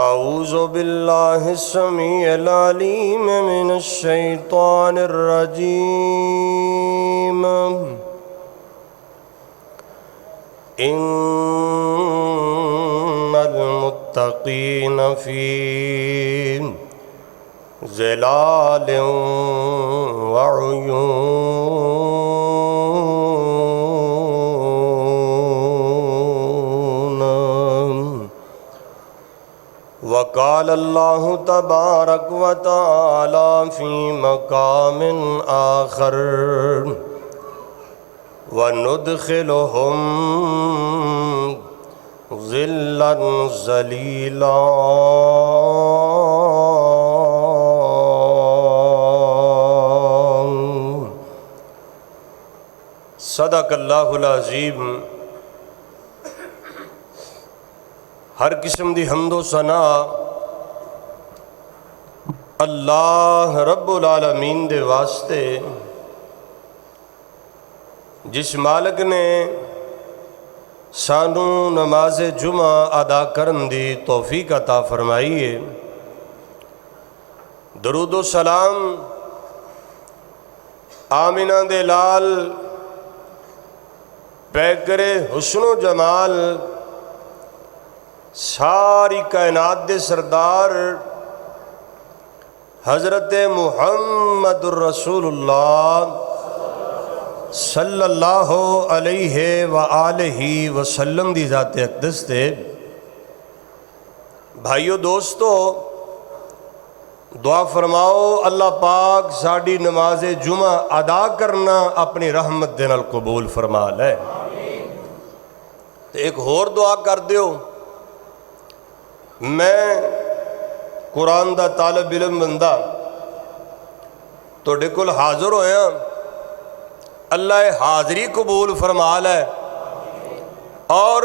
اعوذ باللہ السمیع العلیم من الشیطان الرجیم ان المتقین فی ظلال وعیون وقال اللہ تبارک و تعالی فی مقام آخر وندخلہم ظلا ظلیلا صدق اللہ العظیم۔ ہر قسم دی حمد و ثنا اللہ رب العالمین دے واسطے جس مالک نے سانو نماز جمعہ ادا کرن دی توفیق عطا فرمائی ہے۔ درود و سلام آمینہ دے لال پیکر حسن و جمال ساری کائنات دے سردار حضرت محمد الرسول اللہ صلی اللہ علیہ وآلہ وسلم دی ذات اقدس تے۔ بھائیو دوستو دعا فرماؤ اللہ پاک ساڑی نماز جمعہ ادا کرنا اپنی رحمت دے نال قبول فرما لے۔ ایک اور دعا کر دیو، میں قرآن دا طالب علم بندہ توڑے کل حاضر ہویا، اللہ حاضری قبول فرما لے اور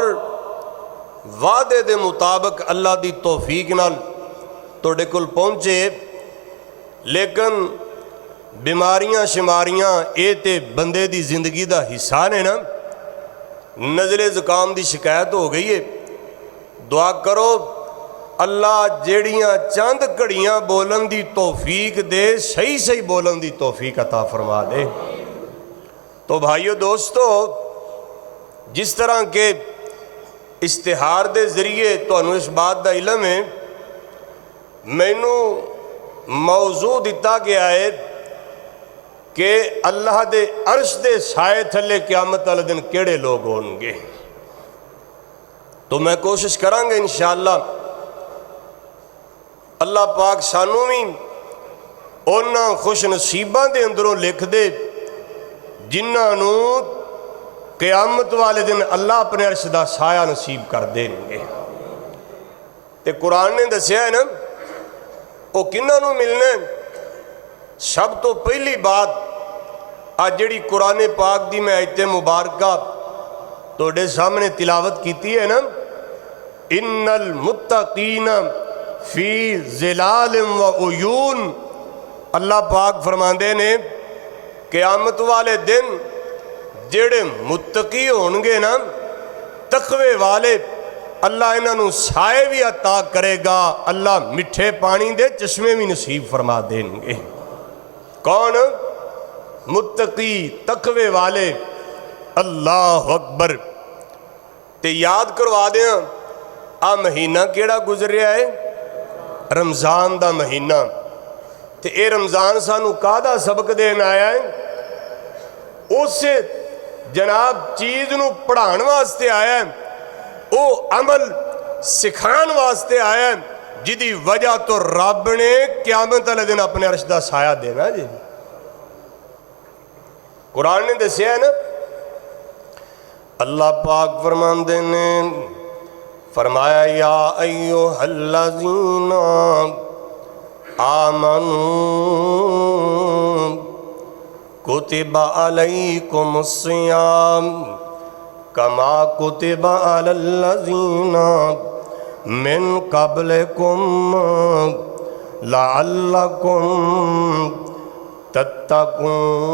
وعدے دے مطابق اللہ دی توفیق نال توڑے کل پہنچے، لیکن بیماریاں شماریاں اے تے بندے دی زندگی دا حصہ نے نا۔ نزلے زکام دی شکایت ہو گئی ہے، دعا کرو اللہ جیڑیاں چند کڑیاں بولن دی توفیق دے، صحیح صحیح بولن دی توفیق عطا فرما دے۔ تو بھائیو دوستو جس طرح کے اشتہار دے ذریعے تو انہوں اس بات دا علم ہے، مینوں موضوع دیتا گیا ہے کہ اللہ دے عرش دے سائے تھلے قیامت والے دن کیڑے لوگ ہوں گے۔ تو میں کوشش کروں گا انشاءاللہ اللہ پاک سانوں بھی اونا خوش نصیباں دے اندروں لکھ دے جنہاں نو قیامت والے دن اللہ اپنے عرش دا سایہ نصیب کر دیں گے۔ تے قرآن نے دسیا ہے نا وہ کنہاں نو ملنے، سب تو پہلی بات آج جڑی قرآن پاک دی میں آیت مبارکہ توڑے سامنے تلاوت کیتی ہے نا، ان المتقین فی ظلال و عیون، اللہ پاک فرماندے نے قیامت والے دن جڑے متقی ہونگے نا، تقوی والے، اللہ انہاں نو سائے بھی عطا کرے گا، اللہ مٹھے پانی دے چشمے بھی نصیب فرما دیں گے۔ کون؟ متقی تقوی والے۔ اللہ اکبر۔ تے یاد کروا دیں آ مہینہ کیڑا گزر رہا ہے؟ رمضان دا مہینہ۔ تے اے رمضان سانو کادا سبق دین آیا ہے؟ اس جناب چیز نو پڑھان واسطے آیا ہے، او عمل سکھان واسطے آیا ہے جدی وجہ تو رب نے قیامت والے دن اپنے عرش دا سایہ دینا جی۔ قرآن نے دسیا ہے نا، اللہ پاک فرماندے نے فرمایا یا ایوہ الذین آمنوا کتب علیکم الصیام کما کتب علی الذین من قبلکم لعلکم تتقون۔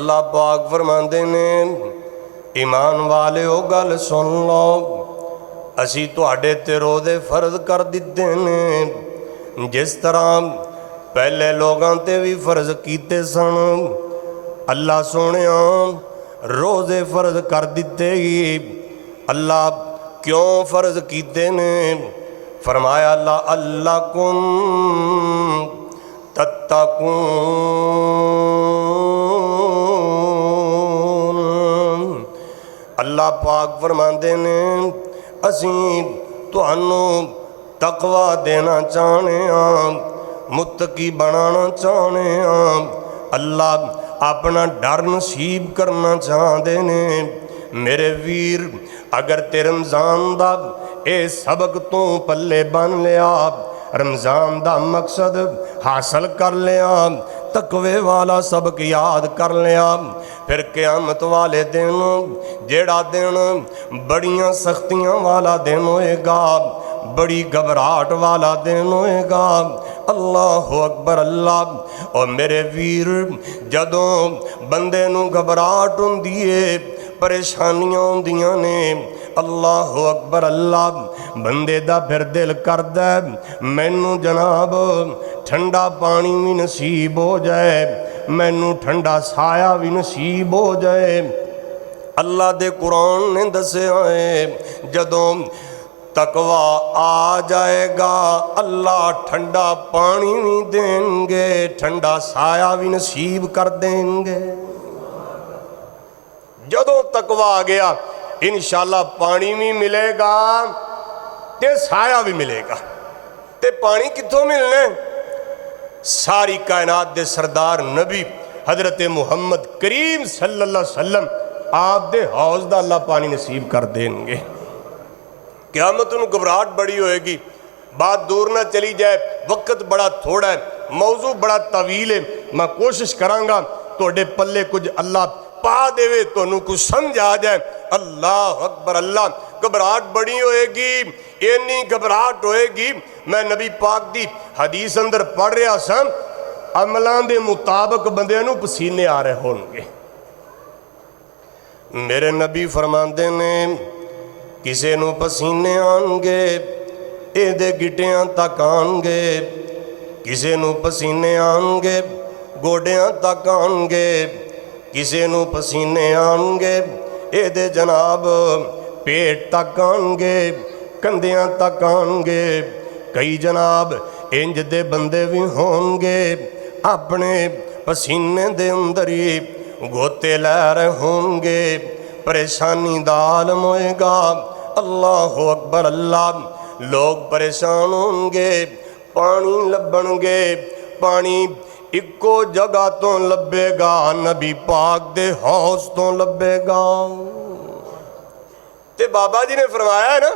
اللہ پاک فرماندے نے ایمان والےو گل سن لو اسی تواڈے تے روزے فرض کر دتے نے جس طرح پہلے لوگاں تے بھی فرض کیتے سن اللہ سونیا روزے فرض کر دیتے ہی اللہ کیوں فرض کیتے نے فرمایا لعلکم تتقون اللہ پاک فرماندے نے اسی تانوں تقوی دینا چاہنے ہاں متقی بنانا چاہنے ہاں اللہ اپنا ڈر نصیب کرنا چاہتے نے میرے ویر اگر تے رمضان دا اے سبق تو پلے بن لیا رمضان دا مقصد حاصل کر لیا تقوی والا سبق یاد کر لیا پھر قیامت والے دن جیڑا دن بڑیاں سختیاں والا دن ہوئے گا بڑی گھبراہٹ والا دن ہوئے گا اللہ اکبر اللہ اور میرے ویر جدوں بندے نو گھبراہٹ ہوندی ہے پریشانیاں ہوندیاں نے اللہ اکبر اللہ بندے دا پھر دل کردا ہے مینوں جناب ٹھنڈا پانی بھی نصیب ہو جائے مینوں ٹھنڈا سایہ بھی نصیب ہو جائے اللہ دے قرآن نے دسیا ہے جدوں تقوی آ جائے گا اللہ ٹھنڈا پانی بھی دیں گے ٹھنڈا سایہ بھی نصیب کر دیں گے جدوں تقوی آ گیا انشاءاللہ پانی بھی ملے گا تے سایہ بھی ملے گا تے پانی کتھوں ملنے ساری کائنات دے سردار نبی حضرت محمد کریم صلی اللہ علیہ وسلم آپ دے حوض دا اللہ پانی نصیب کر دیں گے قیامت ان گھبراہٹ بڑی ہوئے گی بات دور نہ چلی جائے وقت بڑا تھوڑا ہے موضوع بڑا طویل ہے میں کوشش کراں گا توڑے پلے کچھ اللہ پا دے وے تو انہوں کچھ سمجھ آ جائے اللہ اکبر اللہ گھبراہٹ بڑی ہوئے گی اینی گھبراہٹ ہوئے گی میں نبی پاک دی حدیث اندر پڑھ رہا سن عملان دے مطابق بندے انہوں پسینے آ رہے ہونگے میرے نبی فرماندے نے کسے نو پسینے آنگے اے دے گٹیاں تک آنگے کسے نو پسینے آنگے گوڑیاں تک آنگے کسے نو پسینے آنگے اے دے جناب پیٹ تک آنگے کندیاں تک آنگے کئی جناب انج دے بندے بھی ہونگے اپنے پسینے دے اندری گوتے لے رہے ہونگے پریشانی دا عالم ہوئے گا اللہ اکبر اللہ لوگ پریشان ہونگے پانی لبن گے پانی اکو جگہ تو لبے گا نبی پاک دے حوض تو لبے گا تے بابا جی نے فرمایا ہے نا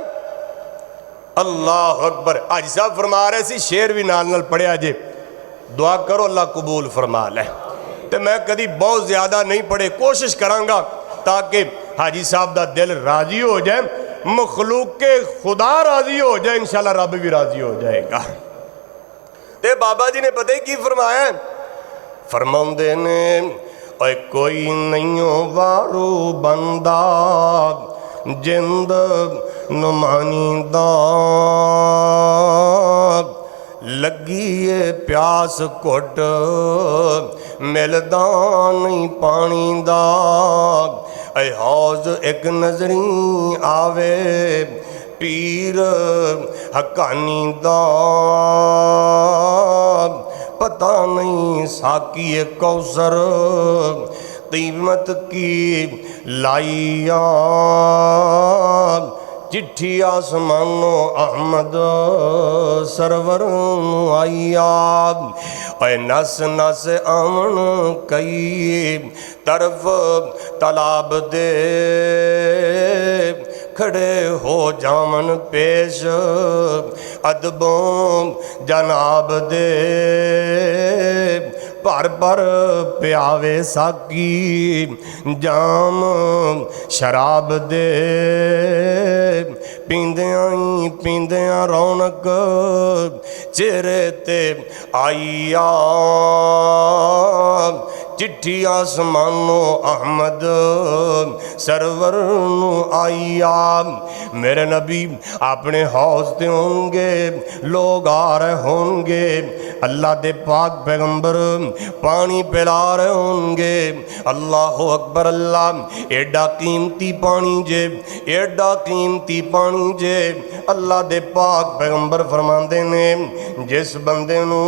اللہ اکبر آج صاحب فرما رہے سی شیر بھی نال پڑھیا جے دعا کرو اللہ قبول فرما لے تے میں کدی بہت زیادہ نہیں پڑھے کوشش کرانگا تاکہ حاجی صاحب دا دل راضی ہو جائے مخلوق کے خدا راضی ہو جائے انشاءاللہ رب بھی راضی ہو جائے گا تے بابا جی نے پتہ ہی کی فرمایا فرمان دینے اے کوئی نہیں وارو بندہ جند نمانی دا لگی پیاس کٹ ملدان نہیں پانی دا اے حوض ایک نظری آوے پیر حقانی دا پتہ نہیں ساکی کوثر قیمت کی لائیا چٹھی آسمانو احمد سرور آئیا اے نس نس آمن کئی طرف تلاب دے کھڑے ہو جامن پیش ادبوں جناب دے پر پر پیاوے ساکی جام شراب دے پیندیاں رونق چہرے تے آئیا चिट्ठी आसमानो अहमद सरवर नू आई आ। मेरे नबी अपने हौज ते होंगे, लोग आ रहे होंगे, अल्लाह दे पाक पैगंबर पानी पिला रहे होंगे। अल्लाह अकबर अल्लाह, एडा कीमती पानी जे, एडा कीमती पानी जे। अल्लाह दे पाक पैगंबर फरमांदे ने जिस बंदे नू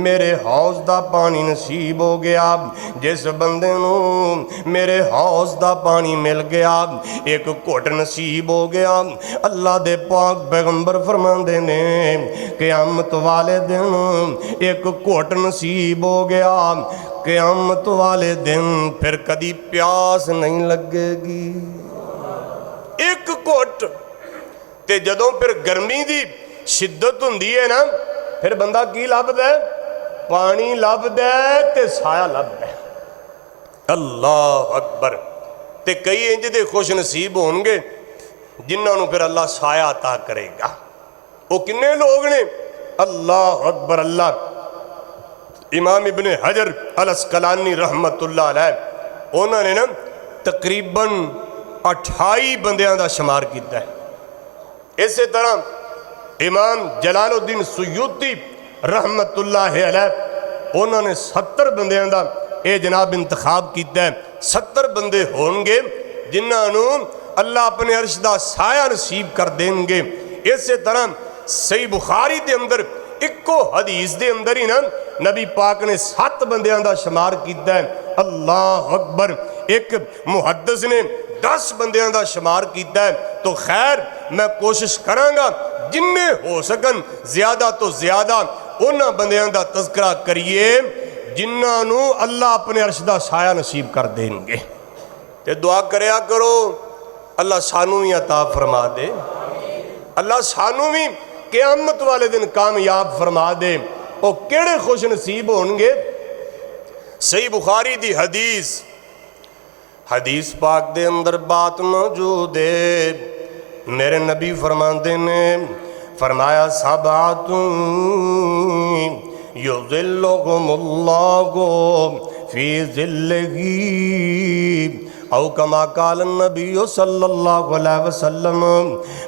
मेरे हौज दा पानी नसीब हो गया, जिस बंदे नू मेरे हौज दा पानी मिल गया, एक घुट नसीब हो गया। अल्लाह दे पाक पैगंबर फरमांदे ने क़यामत वाले दिन एक घुट नसीब हो गया, क़यामत वाले दिन फिर कदी प्यास नहीं लगेगी। एक घुट ते जदों फिर गर्मी दी शिद्दत हुंदी है ना, फिर बंदा की लभदा है? पानी लभदा है ते साया लभदा है। अल्लाह अकबर। ते कई इंज दे खुश नसीब होणगे जिन्हां नूं फिर अल्लाह साया अता करेगा। वो किन्ने लोग ने? अल्लाह अकबर अल्लाह। इमाम इब्ने हजर अल अस्कलानी रहमतुल्लाह अलैह उन्होंने ना तकरीबन 28 बंदियां दा शुमार किया है। इस तरह इमाम जलालुद्दीन सुयूती रहमतुल्लाह अलैह उन्होंने 70 बंदियां दा ये जनाब इंतखाब किया है। 70 बंदे होंगे जिन्होंने अल्लाह अपने अर्श दा साया नसीब कर देंगे। इस तरह सही बुखारी के अंदर इको हदीस के अंदर ही ना नबी पाक ने 7 बंदियां दा शुमार किया है। अल्लाह अकबर। एक मुहद्दिस ने 10 बंदियां दा शुमार किया है। तो खैर मैं कोशिश करांगा जिन्ने हो सकन ज्यादा तो ज्यादा उन्हां बंदियां दा तज़किरा करिए जिन्होंने अल्लाह अपने अर्श दा साया नसीब कर देंगे। ते दुआ करया करो अल्लाह सानू भी अता फरमा दे, अल्लाह सानू भी क़यामत वाले दिन कामयाब फरमा दे। वो केड़े खुश नसीब होंगे? सही बुखारी दी हदीस, हदीस पाक दे अंदर बात मौजूद है। मेरे नबी फरमाते ने फरमाया सबातुन युज़िल्लुहुमुल्लाहु फी ज़िल्लिही औ कमा काल नबी सल्लल्लाहु अलैहि वसल्लम।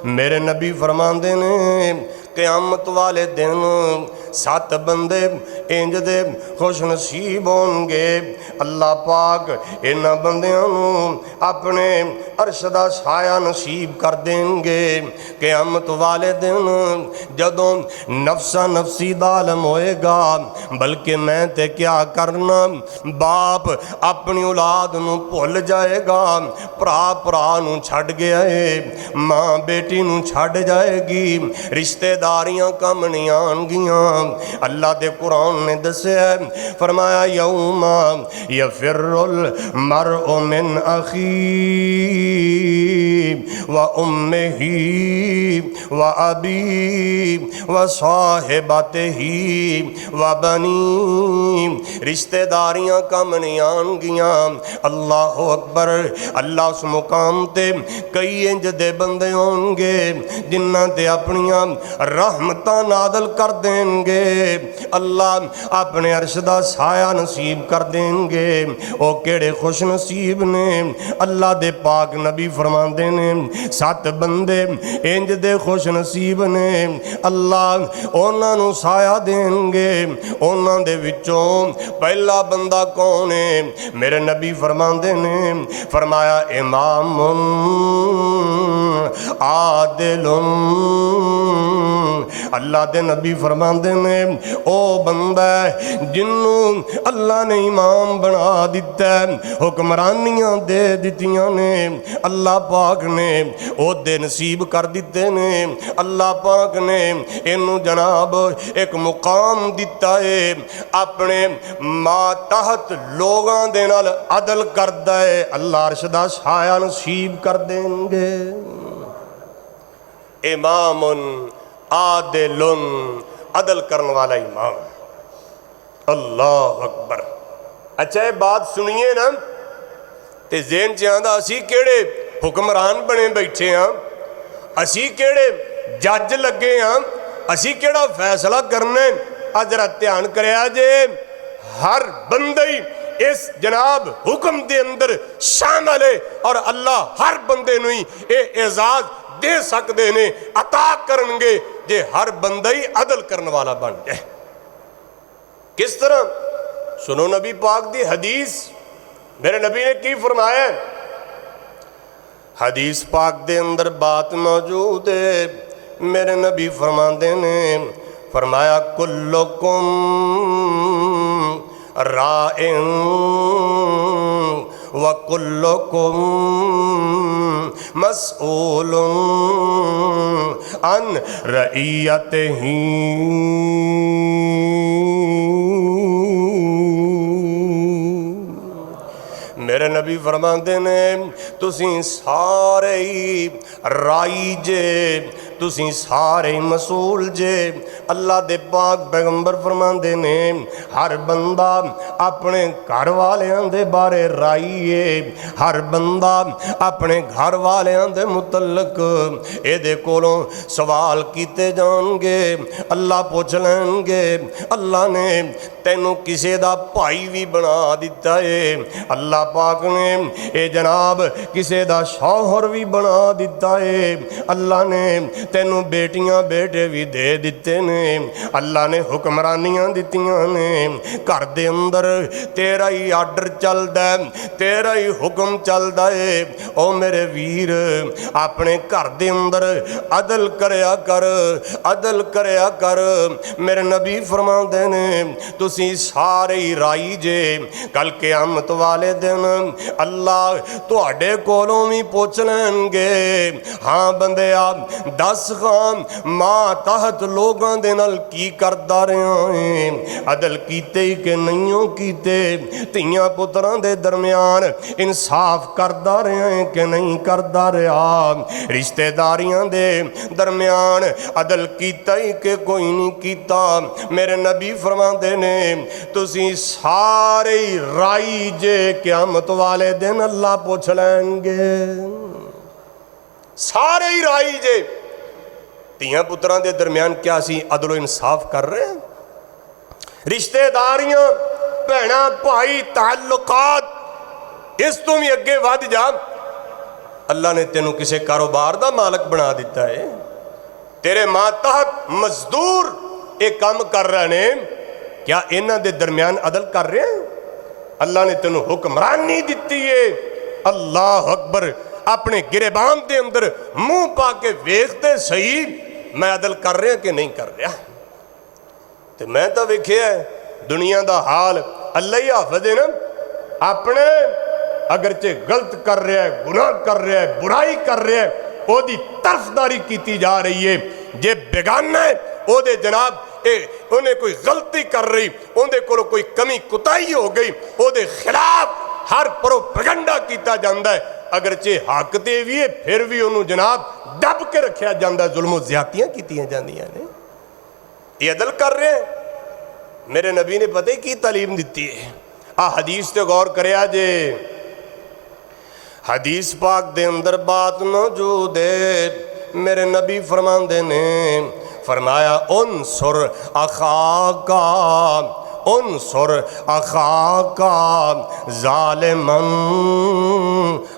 मेरे नबी फरमाते ने क़यामत वाले दिन 7 बंदे इंज दे खुश नसीब होंगे। अल्लाह पाक इन्हां बंदियां नूं अपने अर्श दा साया नसीब कर देंगे। क़यामत वाले दिन जदों नफसा नफसी दा आलम होएगा, बल्कि मैं ते क्या करना, बाप अपनी औलाद नूं भुल जाएगा, भरा भरा नूं छड्ड गया है, मां बेटी नूं छड्ड जाएगी, रिश्तेदारियां कम नहीं आउणगियां। अल्लाह दे कुरान ने दस्या फरमाया यौमा यफिरुल मरउ मिन अखी व उम्मिही व अबी व साहिबतिही व बनी। रिश्तेदारियां कम नहीं आउणगियां। अल्लाह अकबर। अल्लाह उस मुकाम ते कई इंज दे बंदे होंगे जिन्हां ते अपनियां रहमतां नादल कर देंगे। अल्लाह अपने अर्श दा साया नसीब कर देंगे। ओ केड़े खुश नसीब ने। अल्लाह दे पाक नबी फरमाते ने 7 बंदे इंज दे खुश नसीब ने। अल्लाह उन्हां नूं साया देंगे। उन्हां दे विचों पहला बंदा कौन है? मेरे नबी फरमाते ने फरमाया इमामुन आदिलुन। अल्लाह दे नबी फरमाते ने ओ बंदा जिन्नू अल्लाह ने इमाम बना दिता, हुक्मरानियां दे दितियां ने, अल्लाह पाक ने ओहदे नसीब कर दिते ने। अल्लाह पाक ने इनू जनाब एक मुकाम दिता है, अपने मातहत लोगां दे नाल अदल करदा है। अल्लाह अर्श दा साया नसीब कर देंगे। इमामुन आदिलुन, अदल करने वाला इमाम। अल्लाह अकबर। अच्छा ये बात सुनिए ना ते ज़हन च आंदा असी केड़े हुक्मरान बने बैठे हाँ, असी केड़े जज लगे हाँ, असी केड़ा फैसला करने। जरा ध्यान करया जे हर बंदे ही اس جناب حکم دے اندر شامل ہے اور اللہ ہر بندے نوئی اے اعزاز دے سکتے نے عطا کرنگے جے ہر بندہ ہی عدل کرنے والا بن جائے۔ کس طرح؟ سنو نبی پاک دی حدیث، میرے نبی نے کی فرمایا ہے؟ حدیث پاک دے اندر بات موجود ہے، میرے نبی فرماندے نے فرمایا کلکم رائن وکلکم مسئول عن رعیتہ۔ میرے نبی فرماندے نے تُسیں سارے ہی رائی جے، تُسیں سارے ہی مسئول جے۔ اللہ دے پاک پیغمبر فرماندے نے ہر بندہ اپنے گھر والیاں دے بارے رائی ہے، ہر بندہ اپنے گھر والیاں دے متعلق اے دے کولوں سوال کیتے جان گے، اللہ پوچھ لیں گے اللہ نے تینوں کسے دا بھائی بھی بنا دیتا ہے، اللہ پاک نے اے جناب کسے دا شوہر بھی بنا دیتا ہے، اللہ نے تینوں بیٹیاں بیٹے بھی دے دیتے نے، اللہ نے حکمرانیاں دیتیاں نے، گھر دے اندر تیرا ہی آرڈر چل دے، تیرا ہی حکم چل دے۔ او میرے ویر اپنے گھر دے اندر عدل کریا کر، عدل کریا کر۔ میرے نبی فرماندے نے تسی سارے ہی رائی جے، کل قیامت والے دن اللہ تواڈے کولوں بھی پوچھ لیں گے ہاں بندے آپ دس خان ماں تحت لوگاں دے نال کی کردا رہا ہیں، عدل کیتے ہی کہ نہیں کیتے، تیاں پتران دے درمیان انصاف کردا رہا ہیں کہ نہیں کردا رہا، رشتہ داریاں دے درمیان عدل کیتا ہی کہ کوئی نہیں کیتا۔ میرے نبی فرماندے نے تسی سارے رائی جے، قیامت والے دن اللہ پوچھ لیں گے سارے ہی رائی جے، تیاں پتران دے درمیان کیا سی عدل و انصاف کر رہے ہیں؟ رشتہ داریاں بہنا بھائی تعلقات اس تو بھی اگے ود جا، اللہ نے تینوں کسے کاروبار دا مالک بنا دیتا ہے، تیرے ماتحت مزدور ایک کام کر رہے ہیں، کیا انہاں دے درمیان عدل کر رہے ہیں؟ اللہ نے تینوں حکمرانی دیتی ہے، اللہ اکبر، اپنے گریبان دے اندر منہ پا کے ویکھتے صحیح میں عدل کر رہا کہ نہیں کر رہا؟ تو میں تو ویکھیا ہے دنیا دا حال، اللہ ہی حافظ ہے نا، اپنے اگرچہ غلط کر رہا ہے، گناہ کر رہا ہے، برائی کر رہا ہے، او دی طرفداری کیتی جا رہی ہے، جے بیگانہ ہے او دے جناب انہیں کوئی غلطی کر رہی، انہیں کوئی کمی کتائی ہو گئی، او دے خلاف ہر پروپیگنڈا کیتا جاندہ ہے، اگرچہ حق دے بھی ہے پھر بھی انہوں جناب دب کے رکھیا جاندہ ہے، ظلم و زیادتیاں کیتیاں جاندیاں نے، یہ عدل کر رہے ہیں۔ میرے نبی نے پتہ کی تعلیم دیتی ہے، حدیث تے غور کریا جے، حدیث پاک دے اندر بات موجود ہے، میرے نبی فرماندے نے فرمایا انصر اخاکا، انصر اخاکا ظالماً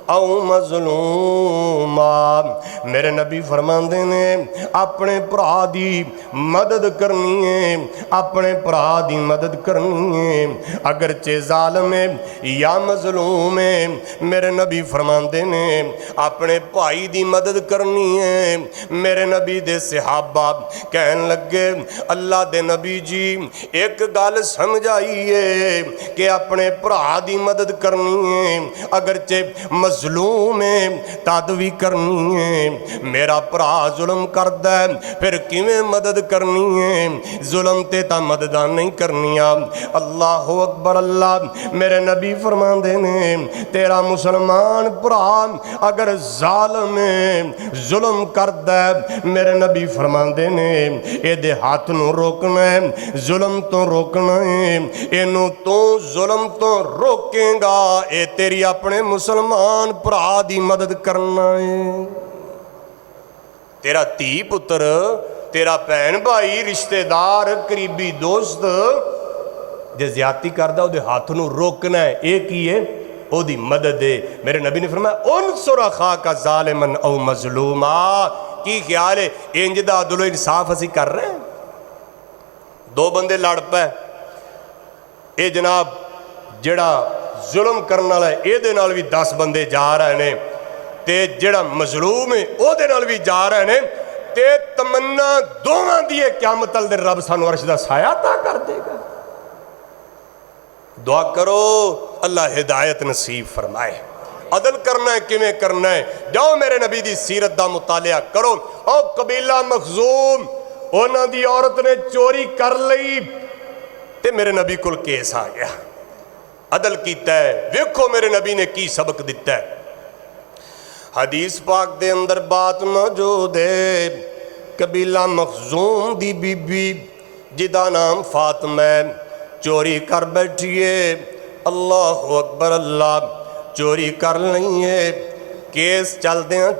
او مظلوما۔ میرے نبی فرماندے نے اپنے پرا دی مدد کرنی ہے، اپنے پرا دی مدد کرنی ہے، اگرچہ ظالم ہے یا مظلوم ہے، میرے نبی فرماندے نے اپنے بھائی دی مدد کرنی ہے۔ میرے نبی دے صحابہ کہن لگے اللہ دے نبی جی ایک گال سمجھائیے کہ اپنے پرا دی مدد کرنی ہے، اگرچہ مظلوم ہے تد بھی کرنی ہے، میرا پرا ظلم کردہ ہے پھر کیویں مدد کرنی ہے، ظلم تے تا مددہ نہیں کرنیا۔ اللہ اکبر، اللہ میرے نبی فرماندے نے تیرا مسلمان پرا اگر ظالم ہے ظلم کردہ ہے، میرے نبی فرماندے نے اے دے ہاتھ نو روکنا ہے، ظلم تو روکنا ہے، اینو تو ظلم تو روکیں گا، اے تیری اپنے مسلمان پرا دی مدد کرنا ہے۔ تیرا تی پتر، تیرا پہن بھائی، رشتہ دار، قریبی دوست जे ज्यादती करदा उहदे हथ नूं रोकना है, ये की है? ओदी मदद है। मेरे नबी ने फरमाया उनसुर अखाका ज़ालिमन औ मज़लूमा। की ख्याल है इंज दा अदल इंसाफ असी कर रहे हैं? दो बंदे लड़ पै, ये जनाब जिहड़ा जुल्म करने वाला है इहदे नाल भी 10 बंदे जा रहे ने, ते जिहड़ा मजलूम है उहदे नाल भी जा रहे ने, ते तमन्ना दोवां दी है क़यामत दे रब सानू अर्श दा साया अता कर देगा। दुआ करो अल्लाह हिदायत नसीब फरमाए। अदल करना है किवें करना है? जाओ मेरे नबी दी सीरत दा मुतालिया करो। ओ कबीला मखजूम, उन्हां दी औरत ने चोरी कर लई ते मेरे नबी कोल केस आ गया, अदल कीता है। वेखो मेरे नबी ने की सबक दिता है। हदीस पाक दे अंदर बात मौजूद है, कबीला मखजूम दी बीबी जिदा नाम फातिमा है, चोरी कर बैठी है। अल्लाह अकबर, अल्लाह चोरी कर ली है। केस चलदियां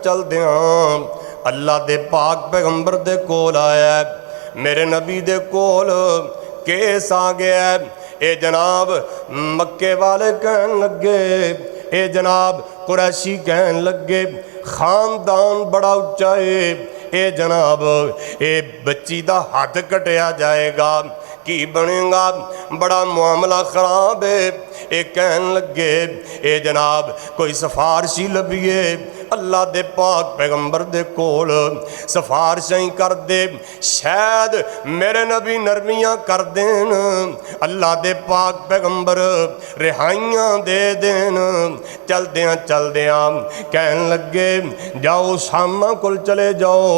अल्लाह दे पाक पैगंबर दे कोल आया, मेरे नबी दे कोल केस आ गया। ए जनाब मक्के वाले कहन लगे, ए जनाब कुरैशी कहन लगे खानदान बड़ा उच्चा है, ए जनाब ए बच्ची दा हथ कटिया जाएगा, की बनेगा? बड़ा मामला खराब है। ये कहन लगे ए जनाब कोई सिफारशी लभीए। अल्लाह दे पाक पैगंबर दे कोल सिफारशां कर दे, शायद मेरे नबी नरमियां कर देन, अल्लाह दे पाक पैगंबर रिहाइयां दे देन। चलदियां कहन लगे जाओ उसामा कोल चले जाओ,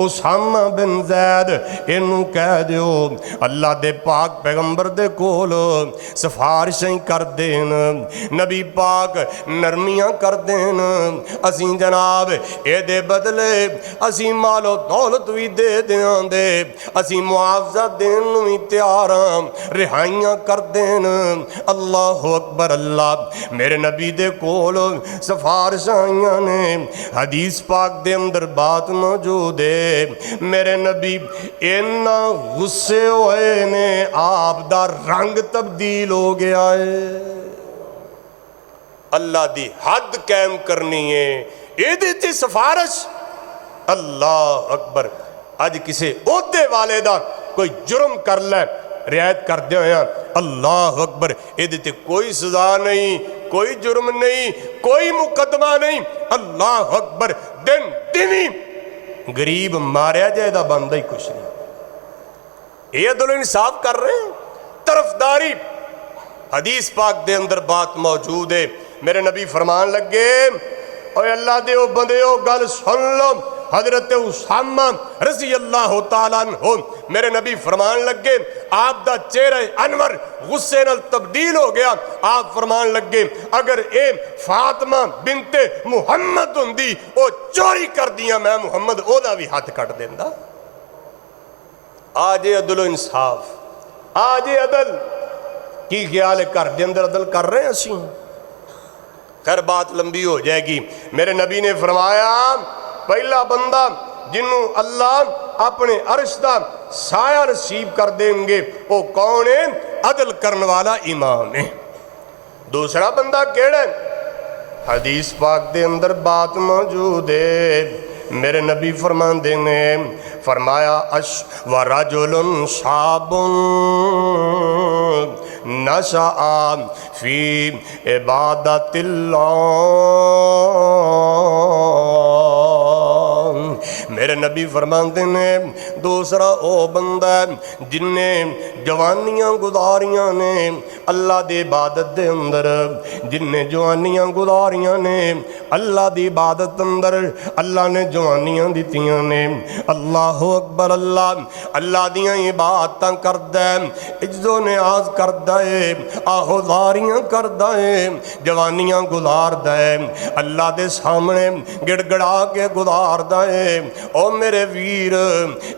उसामा बिन जैद इनू कह दियो अल्लाह दे पाक पैगंबर दे कोल सिफारशां कर देन, नबी पाक नरमियां कर देन। असी जनाब ये बदले असी मालो दौलत भी दे देंगे, असी मुआवजा देन भी तैयार हाँ, रिहाइयां कर देन। अल्लाह अकबर, अल्लाह मेरे नबी दे कोल सिफारिशां आईयां ने। हदीस पाक दे अंदर बात मौजूद है, मेरे नबी इन्ना गुस्से होए ने आप दा रंग तब्दील हो गया है। अल्लाह दी हद कायम करनी है, ਇਹਦੇ ਤੇ ਸਿਫਾਰਿਸ਼। अल्लाह अकबर, अज किसी ओहदे वाले दा कोई जुर्म कर लै रियायत करदे होया, अल्लाह अकबर, ਇਹਦੇ ते कोई सजा नहीं, कोई जुर्म नहीं, कोई मुकदमा नहीं। अल्लाह अकबर, दिन दिन ही गरीब मारिया जाए दा बनदा ही कुछ नहीं। ये अदल इंसाफ कर रहे हैं, तरफदारी। हदीस पाक दे अंदर बात मौजूद है, मेरे नबी फरमान लगे और अल्लाह दे ओ बंदे ओ गल सुन लो। हजरत उसामा रज़ी अल्लाह तआला अन्हु मेरे नबी फरमान लगे, आप दा चेहरा अनवर गुस्से नाल तब्दील हो गया। आप फरमान लगे अगर ए फातिमा बिनते मुहम्मद हुंदी ओ चोरी कर दियां, मैं मुहम्मद ओदा भी हाथ कट देंदा। आज अदल इंसाफ, आज अदल की ख्याल है? घर के अंदर अदल कर रहे हैं असी? खैर बात लंबी हो जाएगी। मेरे नबी ने फरमाया पहला बंदा जिन्हों अल्लाह अपने अर्श दा साया नसीब कर देंगे वो कौन है? अदल करने वाला इमाम है। दूसरा बंदा केड़ा है? हदीस पाक दे अंदर बात मौजूद है, मेरे नबी फरमाते ने फरमाया अश व रजुलन शाबुन नशा फी इबादतिल्लाह। मेरे नबी फरमाते ने दूसरा ओ बंदा जिन्हें जवानियां गुजारियां ने अल्लाह दी इबादत दे अंदर, जिन्हें जवानियां गुजारियां ने अल्लाह दी इबादत अंदर, अल्लाह ने जवानियां दित्तियां ने। अल्लाह अकबर, अल्लाह अल्लाह दियां इबादतां करदा है, इज्जो नियाज करदा है, आहुजारियां करदा है, जवानियां गुजारदा है, अल्लाह दे सामने गिड़गड़ा के गुजारदा है। ओ मेरे वीर,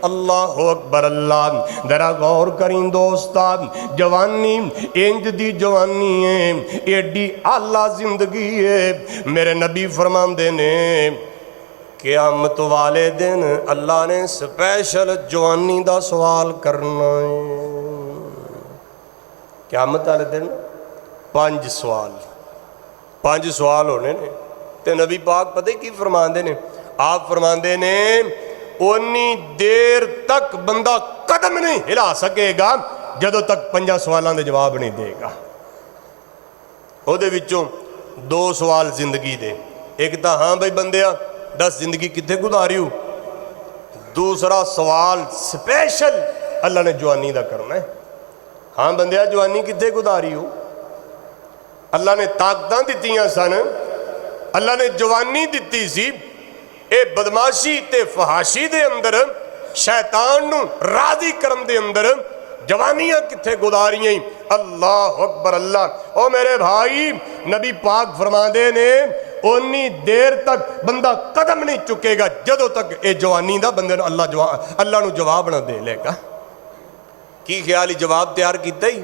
अल्लाह अकबर, अल्लाह जरा गौर करी दोस्ता, जवानी इंज दी जवानी है, एडी आला जिंदगी है। मेरे नबी फरमांदे ने क़यामत वाले दिन अल्लाह ने स्पैशल जवानी दा सवाल करना है। قیامت والے دن 5 سوال ہونے نے تے نبی پاک پتہ کی فرماندے نے؟ آپ فرماندے نے اونی دیر تک بندہ قدم نہیں ہلا سکے گا جدوں تک 5 سوالاں دے جواب نہیں دے گا۔ او دے وچوں 2 سوال زندگی دے، ایک تا ہاں بھائی بندیا دس زندگی کتنے گزاری ہو، دوسرا سوال سپیشل اللہ نے جوانی دا کرنا ہے، ہاں بندیا جوانی کتنے گزاری ہو؟ اللہ نے طاقتاں دتیاں سن، اللہ نے جوانی دتی سی، اے بدماشی تے فحاشی دے اندر شیطان نو راضی کرم دے اندر جوانیاں کتھے گزاریاں؟ اللہ اکبر اللہ۔ او میرے بھائی نبی پاک فرماندے نے اونی دیر تک بندہ قدم نہیں چکے گا جدوں تک اے جوانی دا بندے نو اللہ نو جواب نہ دے لے گا۔ کی خیالی جواب تیار کیتا ہی؟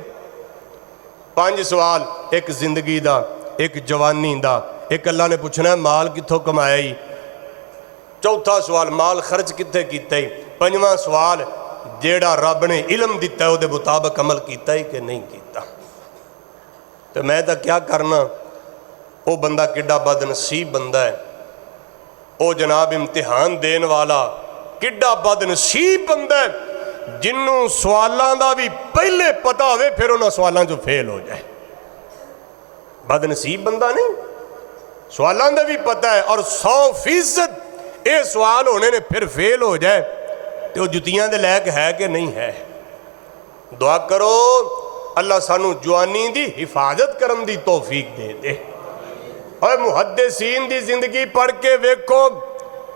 5 سوال، ایک زندگی دا، ایک جوانی دا، ایک اللہ نے پوچھنا ہے مال کتھوں کمایا ہی، چوتھا سوال مال خرچ کتھے کیتا ہی، 5واں سوال جیڑا رب نے علم دیتا ہے وہ دے مطابق عمل کیتا ہی کہ نہیں کیتا۔ تو میں تا کیا کرنا، وہ بندہ کڈا بد نصیب بندہ ہے، وہ جناب امتحان دین والا کڈا بد نصیب بندہ ہے جنوں سوالاں دا بھی پہلے پتہ ہوئے پھر انہاں سوالاں جو فیل ہو جائے۔ بد نصیب بندہ نہیں، سوالاں دا بھی پتہ ہے اور 100% اے سوال ہونے نے پھر فیل ہو جائے تو جتیاں دے لائق ہے کہ نہیں ہے۔ دعا کرو اللہ سانو جوانی دی حفاظت کرن دی توفیق دے دے۔ اور محدثین دی زندگی پڑھ کے ویکھو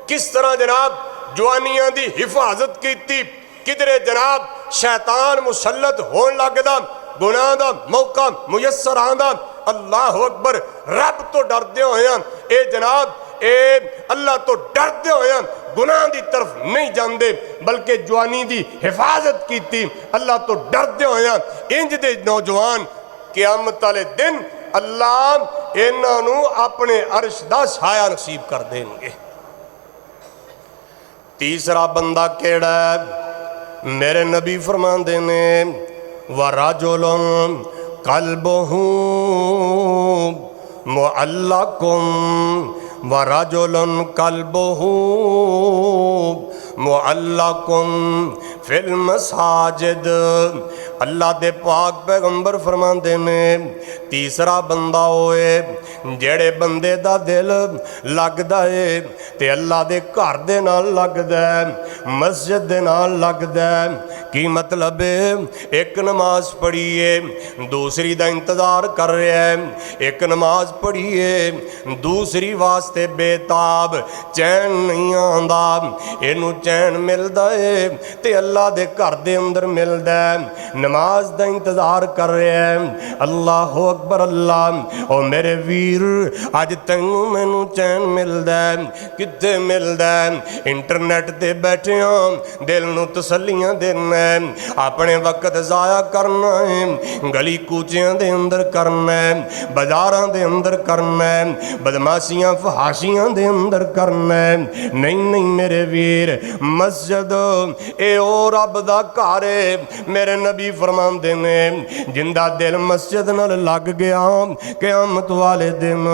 کس طرح جناب جوانیاں دی حفاظت کیتی، کدرے جناب شیطان مسلط ہون لگدا، گناہ دا موقع میسر آندا، اللہ اکبر رب تو ڈردے ہوئے ہیں، اے جناب اے اللہ تو ڈردے ہوئے ہیں، گناہ دی طرف نہیں جاندے بلکہ جوانی دی حفاظت کیتی، اللہ تو ڈردے ہوئے ہیں۔ انج دے نوجوان قیامت والے دن اللہ انہاں نو اپنے عرش دا سایہ نصیب کر دیں گے۔ تیسرا بندہ کیڑا ہے؟ میرے نبی فرماندے نے وَرَجُلٌ قَلْبُهُ مُعَلَّقٌ وَرَجُلٌ قَلْبُهُ مُعَلَّقٌ فِي الْمَسَاجِدِ۔ اللہ دے پاک پیغمبر فرماندے نے تیسرا بندہ ہوئے جیڑے بندے دا دل لگ دائے تے اللہ دے گھر دے نال لگ دائے، مسجد دے نال لگ دائے۔ کی مطلب ہے؟ ایک نماز پڑھیے دوسری دا انتظار کر رہے ہیں، ایک نماز پڑھیے دوسری واسطے بے تاب، چین نہیں آندا، اینو چین مل دائے تے اللہ دے گھر دے اندر مل دائے، نماز دا انتظار کر رہے ہیں۔ اللہ اکبر اللہ۔ او میرے ویر آج تینوں میں نو چین مل دائے، کتے مل دائے؟ انٹرنیٹ تے بیٹھے ہاں، دل نو تسلیاں دینا ہے، اپنے وقت ضائع کرنا ہے، گلی کوچیاں دے اندر کرنا ہے، بازاراں دے اندر کرنا ہے، بدماشیاں فحاشیاں دے اندر کرنا ہے۔ نہیں نہیں میرے ویر، مسجد اے او رب دا گھر ہے۔ میرے نبی فرماندے نے جندہ دل مسجد نال لگ گیا قیامت والے دن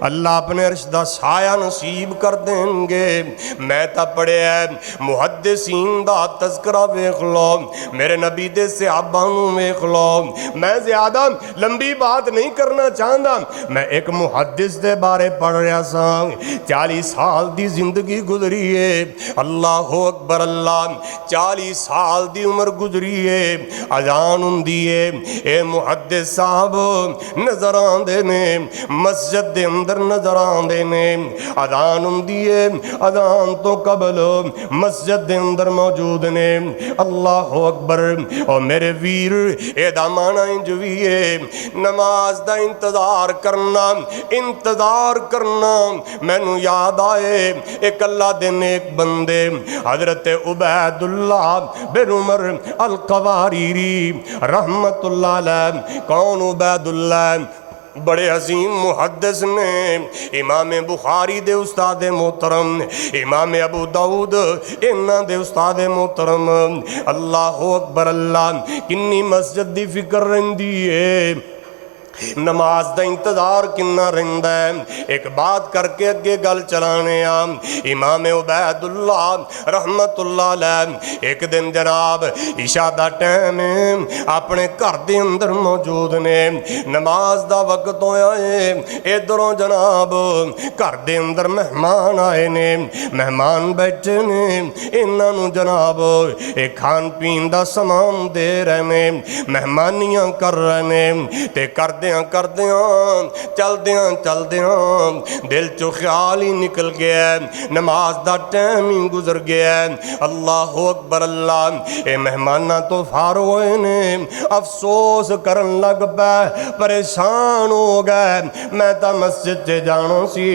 اللہ اپنے عرش دا سایہ نصیب کر دیں گے۔ میں تا پڑھے ہے محدثین دا تذکرہ ویکھ لو، میرے نبی دے صحابہ نو ویکھ لو۔ میں زیادہ لمبی بات نہیں کرنا چاہتا، میں ایک محدث دے بارے پڑھ رہا سا، 40 سال دی زندگی گزری ہے، اللہ اکبر اللہ، 40 سال دی عمر گزری ہے، اذان ہوندی ہے، اے محدث صاحب نظر آندے نے، مسجد دے اندر نظر آندے نے، اذان ہوندی ہے، اذان تو قبل مسجد دے اندر موجود نے، اللہ اکبر۔ اور میرے ویر اے دا معنی جو بھی ہے نماز دا انتظار کرنا، انتظار کرنا۔ میں نو یاد آئے ایک اللہ دے نیک بندے حضرت عبید اللہ بن عمر القواریری رحمت اللہ علیہ۔ کون عبید اللہ؟ बड़े अजीम मुहद्दिस ने इमाम बुखारी दे उस्ताद मोहतरम, इमाम अबू दाऊद इन्हां दे उस्ताद मोहतरम। अल्लाह अकबर अल्लाह। किन्नी मस्जिद दी फिक्र रहिंदी है, नमाज का इंतजार किन्ना रहिंदा है। एक बात करके अगे गल चलाने आ। इमाम उबैदुल्ला रहमतुल्लाह अलैह एक दिन जनाब इशा दा टाइम अपने घर दे अंदर मौजूद ने, नमाज दा वक्त होया है। इधरों जनाब घर दे अंदर मेहमान आए ने, मेहमान बैठे ने, इन्हां नूं जनाब एक खान पीन दा समान दे रहे ने, मेहमानियां कर रहे ने। ते करदे चलदियां दिल चो ख्याल ही निकल गया, नमाज दा टाइम ही गुजर गया। अल्लाह अकबर अल्लाह। ये मेहमाना तो फारो होए ने, अफसोस करन लग पै, परेशान हो गए। मैं तो मस्जिद च जाना सी,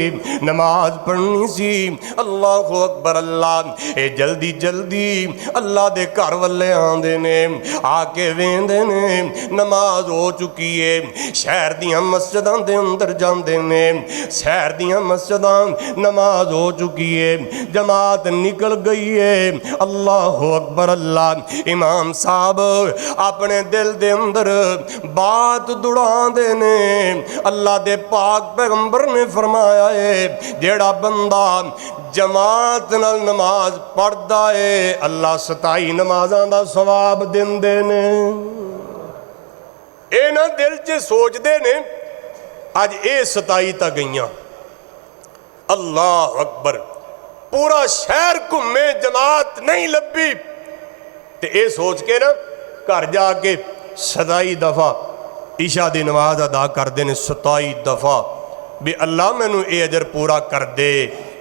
नमाज पढ़नी सी। अल्लाह अकबर अल्लाह। ये जल्दी जल्दी अल्लाह दे घर वाले आंदे ने, आके वेंदे ने नमाज हो चुकी है। शहर दियां मस्जिदां दे अंदर जांदे ने, शहर दियां मस्जिदां नमाज हो चुकी है, जमात निकल गई है। अल्लाह अकबर अल्लाह। इमाम साहब अपने दिल दे अंदर बात दुड़ांदे ने। अल्लाह दे पाक पैगंबर ने फरमाया है, जेड़ा बंदा जमात नाल नमाज पढ़दा है अल्लाह 27 नमाज़ां दा सवाब दिंदे ने। ये ना दिल च सोचते ने, अज ये 27 तक गईयां। अल्लाह अकबर। पूरा शहर घूमे, जमात नहीं लभी, ते ये सोच के ना घर जाके 27 दफा ईशा दी नमाज अदा करते हैं। 27 दफा भी अल्लाह मैनू ये अजर पूरा कर दे,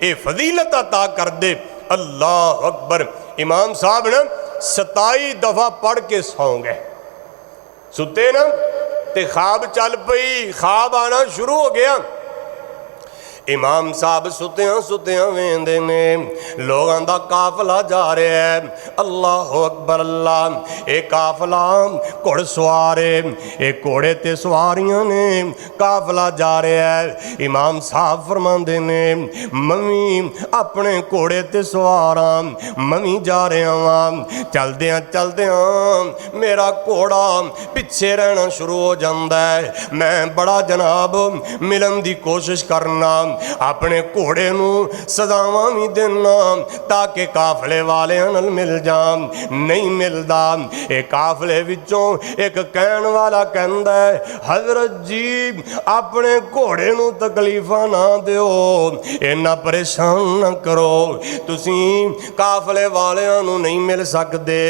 ये फजीलत अता कर दे। अल्लाह अकबर। इमाम साहब ना 27 दफा पढ़ के सौ गए। सुते ना ते ख्वाब चल पई, ख्वाब आना शुरू हो गया। इमाम साहब सुतियां सुतियां वेंदे ने, लोगों का काफिला जा रहा है। अल्लाह अकबर अल्लाह। एक काफिला घुड़सवार है, एक घोड़े ते सवारियां ने, काफिला जा रहा है। इमाम साहब फरमांदे ने, मवी अपने घोड़े ते सवार मवी जा रहा वां। चलदियां चलदियां मेरा घोड़ा पिछे रहना शुरू हो जाता है। मैं बड़ा जनाब मिलन की कोशिश करना, अपने घोड़े नू सजावां भी देना ताकि काफले वाले नाल मिल जान। नहीं मिलदा। एक काफले विचों एक कहण वाला कहंदा है, हजरत जी अपने घोड़े नू तकलीफां ना दिओ, इन्ना परेशान ना करो, तुसी काफले वालियां नू नहीं मिल सकदे।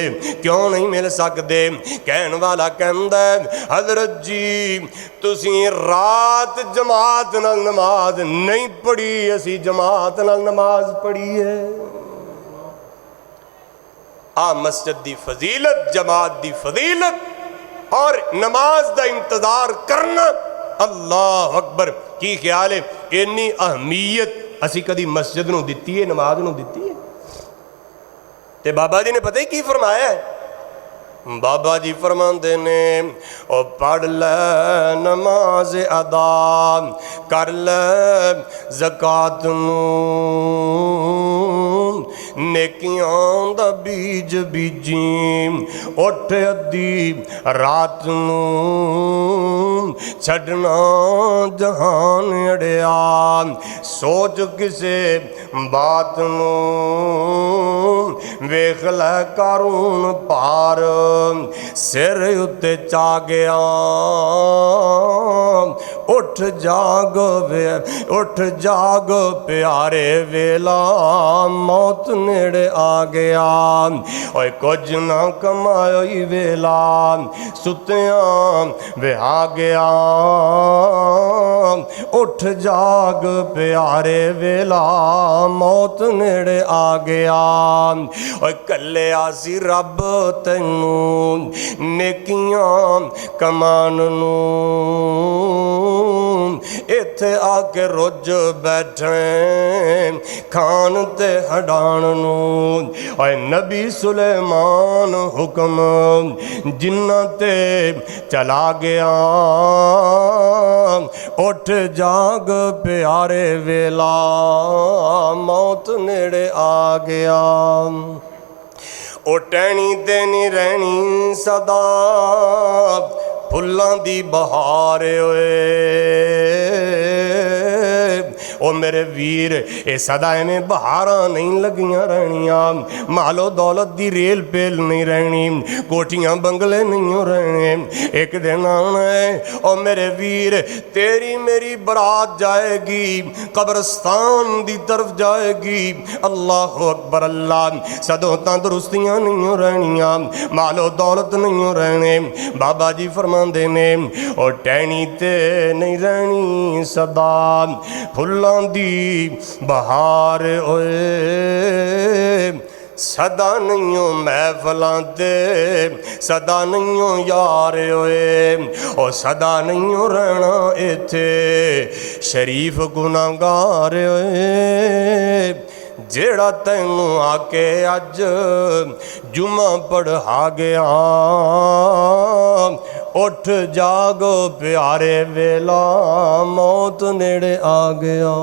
क्यों नहीं मिल सकदे? कहण वाला कहंदा है, हजरत जी तुसी रात जमात नाल नमाज नहीं पढ़ी, असी जमात नाल नमाज पढ़ी है। आ मस्जिद दी फजीलत, जमात दी फजीलत और नमाज दा इंतजार करना। अल्लाह अकबर। की ख्याल है इन्नी अहमियत असी कदी मस्जिद नूं दित्ती है, नमाज नूं दित्ती है? ते बाबा जी ने पता ही की फरमाया है? बाबा जी फरमाते ने, ओ पढ़ ले नमाज अदा, कर ले ज़कात नेकियां दा बीज बीजी, उठ अद्धी रात छड़ना जहान अड़िया, सोच किसे बात वेख लै कारून पार, सिर उत्ते चा गया उठ जाग वे, उठ जाग प्यारे वेला मौत नेड़े आ गया। ओए कुछ ना कमायो वेला सुतियां वे आ गया, उठ जाग प्यारे वेला मौत नेड़े आ गया। ओए कल्ले आसी रब तैनू नेकियां कमान नू ਇੱਥੇ ਆ ਕੇ ਰੁੱਝ ਬੈਠੇ ਖਾਣ ਤੇ ਹਡਾਣ ਨੂੰ। ਓਏ ਨਬੀ ਸੁਲੇਮਾਨ ਹੁਕਮ ਜਿਨ੍ਹਾਂ ਤੇ ਚਲਾ ਗਿਆ, ਉੱਠ ਜਾਗ ਪਿਆਰੇ ਵੇਲਾ ਮੌਤ ਨੇੜੇ ਆ ਗਿਆ। ਉਹ ਟਹਿਣੀ ਤੇ ਨਹੀਂ ਰਹਿਣੀ ਸਦਾ ਫੁੱਲਾਂ ਦੀ ਬਹਾਰ ਓਏ। ਉਹ ਮੇਰੇ ਵੀਰ ਇਹ ਸਦਾ ਐਵੇਂ ਬਹਾਰਾਂ ਨਹੀਂ ਲੱਗੀਆਂ ਰਹਿਣੀਆਂ, ਮਾਲੋ ਦੌਲਤ ਦੀ ਰੇਲ ਪੇਲ ਨਹੀਂ ਰਹਿਣੀ, ਕੋਠੀਆਂ ਬੰਗਲੇ ਨਹੀਂ ਰਹਿਣੇ। ਇੱਕ ਦਿਨ ਆਉਣਾ ਹੈ ਉਹ ਮੇਰੇ ਵੀਰ ਤੇਰੀ ਮੇਰੀ ਬਰਾਤ ਜਾਏਗੀ, ਕਬਰਸਤਾਨ ਦੀ ਤਰਫ ਜਾਏਗੀ। ਅੱਲਾਹੁ ਅਕਬਰ ਅੱਲਾਹ। ਸਦੋਂ ਤੰਦਰੁਸਤੀਆਂ ਨਹੀਂ ਰਹਿਣੀਆਂ, ਮਾਲੋ ਦੌਲਤ ਨਹੀਂ ਰਹਿਣੇ। ਬਾਬਾ ਜੀ ਫਰਮਾਉਂਦੇ ਨੇ ਉਹ ਟਹਿਣੀ ਤੇ ਨਹੀਂ ਰਹਿਣੀ ਸਦਾ ਫੁੱਲਾਂ ਦੀ ਬਹਾਰ ਓਏ। ਸਦਾ ਨਹੀਂਓ ਮਹਿਫਲਾਂ ਤੇ ਸਦਾ ਨਹੀਂਓ ਯਾਰ ਓਏ। ਉਹ ਸਦਾ ਨਹੀਂਓ ਰਹਿਣਾ ਇੱਥੇ ਸ਼ਰੀਫ ਗੁਨਾਹਗਾਰ ਓਏ। ਜਿਹੜਾ ਤੈਨੂੰ ਆ ਕੇ ਅੱਜ ਜੁਮਾ ਪੜ੍ਹਾ ਗਿਆ, ਉੱਠ ਜਾਗੋ ਪਿਆਰੇ ਵੇਲਾ ਮੌਤ ਨੇੜੇ ਆ ਗਿਆ।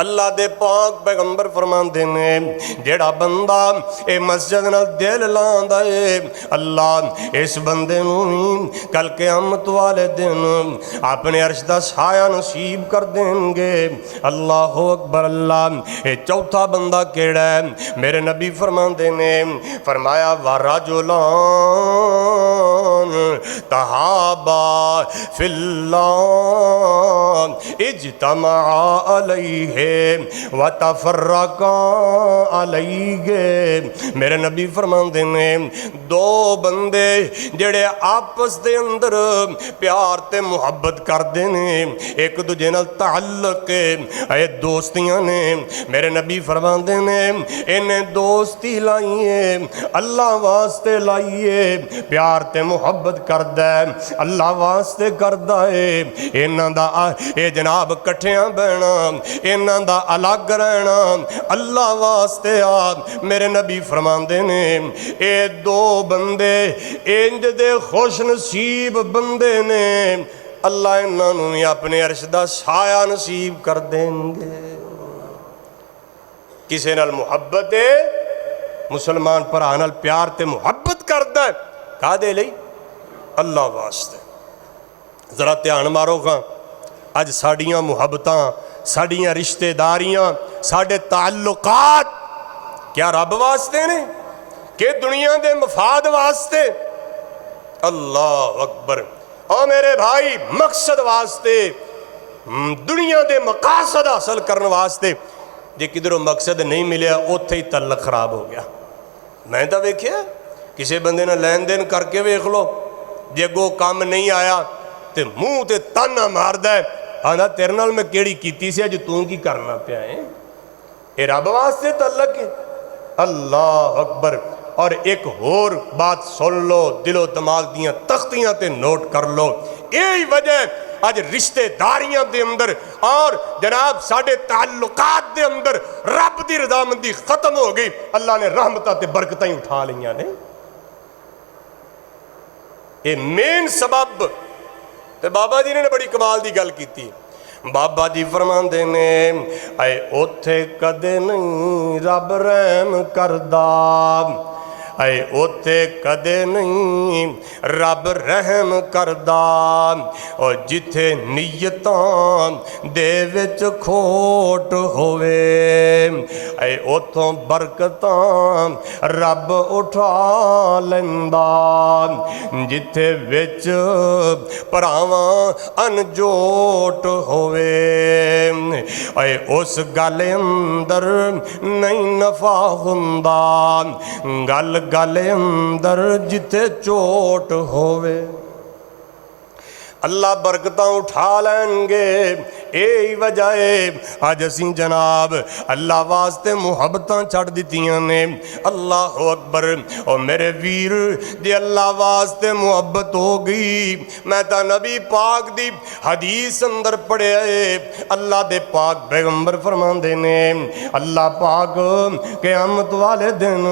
ਅੱਲਾ ਦੇ ਪਾਕ ਪੈਗੰਬਰ ਫਰਮਾਉਂਦੇ ਨੇ ਜਿਹੜਾ ਬੰਦਾ ਇਹ ਮਸਜਿਦ ਨਾਲ ਦਿਲ ਲਾਉਂਦਾ ਏ, ਅੱਲਾ ਇਸ ਬੰਦੇ ਨੂੰ ਵੀ ਕੱਲ ਕਿਆਮਤ ਵਾਲੇ ਦਿਨ ਆਪਣੇ ਅਰਸ਼ ਦਾ ਸਾਇਆ ਨਸੀਬ ਕਰ ਦੇਣਗੇ। ਅੱਲਾਹੁ ਅਕਬਰ ਅੱਲਾਹ। ਇਹ ਚੌਥਾ ਬੰਦਾ ਕਿਹੜਾ ਹੈ? ਮੇਰੇ ਨਬੀ ਫਰਮਾਉਂਦੇ ਨੇ, ਫਰਮਾਇਆ ਵਰਜੁਲਾਨ ਤਹਾਬਾ ਫਿल्लाह इज्तमा अलैहि व तफर्रका अलैहि। मेरे नबी फरमाते ने दो बंदे जेड़े आपस दे अंदर प्यार ते मुहब्बत करते ने, एक दूजे नाल ताल्लुक ए दोस्तियां ने। मेरे नबी फरमाते ने इन्हें दोस्ती लाइए अल्लाह वास्ते लाइए, प्यार ते मुहब्बत करदा है अल्लाह वास्ते करदा है। इन्हां दा ए जनाब कट्ठियां बहना, इन्हां दा अलग रहना अल्लाह वास्ते आ। मेरे नबी फरमाते ने ये दो बंदे इंज दे खुश नसीब बंदे ने, अल्लाह इन्हां भी अपने अर्श दा साया नसीब कर देंगे। किसे नाल मुहब्बत है, मुसलमान भरा नाल प्यार ते मुहब्बत करदा है, कादे लई? अल्लाह वास्ते। जरा ध्यान मारो खां, अज साड़ियां मुहब्बतां, साड़ियां रिश्तेदारियां, साडे ताल्लुकात क्या रब वास्ते ने कि दुनिया दे मफाद वास्ते? अल्लाह अकबर। और मेरे भाई मकसद वास्ते, दुनिया दे मकासद हासिल करने वास्ते। जे किधरों मकसद नहीं मिलिया उत्थे ही तल्लक खराब हो गया। मैं तो वेख्या किसी बंदे ने लैन देन करके वेख लो, जे अगों काम नहीं आया तो मूँह ते ताना मारदा है, आंदा तेरे नाल मैं केड़ी कीती सी, अज तू की करना पिया है? ये रब वास्ते तल्लक है। अल्लाह अकबर। और एक होर बात सुन लो, दिलो दिमाग दियां तख्तियां ते नोट कर लो। यही वजह अज रिश्तेदारियां दे अंदर और जनाब साडे ताल्लुकात दे अंदर रब दी रजामंदी खत्म हो गई। अल्लाह ने रहमतां ते बरकतां ही उठा लियां ने। ये मेन सबब। ते बाबा जी ने बड़ी कमाल दी गल कीती। बाबा जी फरमांदे ने आए ओथे कदे नहीं रब रहम करदा, आए ओथे कदे नहीं रब रहम करदा। और जिथे नीयतां दे विच खोट होवे, आए ओथों बरकतां रब उठा लैंदा। जिथे विच भरावां अनजोट होवे, आए उस गल अंदर नहीं नफा हुंदा। गल गल अंदर जिथे चोट होवे। اللہ برکتاں اٹھا لین گے۔ یہی وجہ ہے اج اسیں جناب اللہ واسطے محبتاں چھڑ دتیاں نے۔ اللہ اکبر۔ او میرے ویر جے اللہ واسطے محبت ہو گئی، میں تا نبی پاک دی حدیث اندر پڑھے اللہ دے پاک پیغمبر فرماندے نے اللہ پاک قیامت والے دن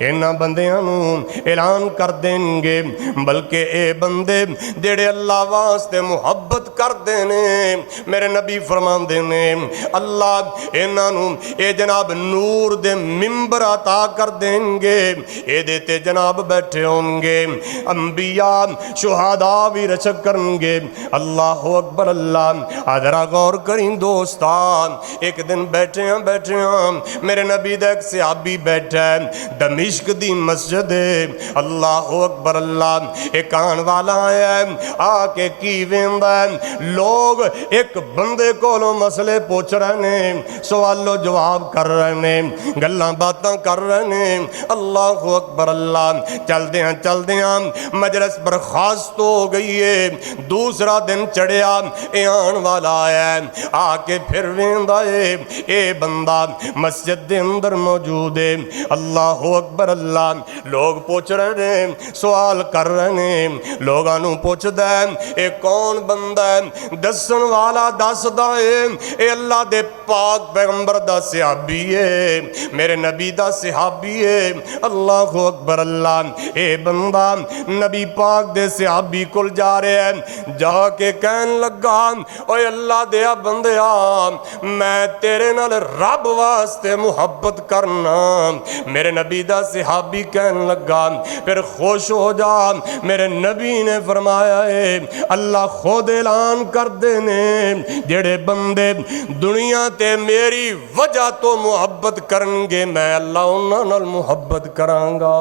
انہاں بندیاں نو اعلان کر دیں گے، بلکہ اے بندے جڑے اللہ واسطے محبت کر دینے، میرے نبی فرمان دینے اللہ انہاں نو اے جناب نور دے ممبر عطا کر دیں گے، اے دیتے جناب بیٹھے ہوں گے، انبیاء شہداء بھی رشک کریں گے۔ اللہ اکبر اللہ۔ آدھرا غور کریں دوستان، ایک دن بیٹھے ہیں میرے نبی دا ایک صحابی بیٹھا ہے، دمشق دی مسجد ہے۔ اللہ اکبر اللہ۔ ایک آن والا آیا ہے، آکے کی ویندا ہے، لوگ ایک بندے کو مسئلے پوچھ رہے ہیں، سوال و جواب کر رہے ہیں، گلاں باتاں کر رہے ہیں۔ اللہ اکبر اللہ۔ چل دیاں مجلس برخاست ہو گئی ہے، دوسرا دن چڑھیا، اے آن والا آیا ہے، آکے پھر ویندا ہے، اے بندہ مسجد دے اندر موجود ہے۔ اللہ اکبر اللہ۔ لوگ پوچھ رہے ہیں، سوال کر رہے ہیں، لوگانوں پوچھ دیں اے کون بندہ ہے، دسن والا دس دائے اے اللہ دے پاک پیغمبر دا صحابی ہے، میرے نبی دا صحابی ہے۔ اللہ اکبر اللہ۔ اے بندہ نبی پاک دے صحابی کل جا رہے ہیں، جا کے کہن لگا اوے اللہ دیا بندیا میں تیرے نال رب واسطے محبت کرنا۔ میرے نبی دا صحابی کہن لگا پھر خوش ہو جا، میرے نبی نے فرمایا ہے اللہ خود اعلان کر دینے جڑے بندے دنیا تے میری وجہ تو محبت کرنگے میں اللہ انہاں نال محبت کرانگا۔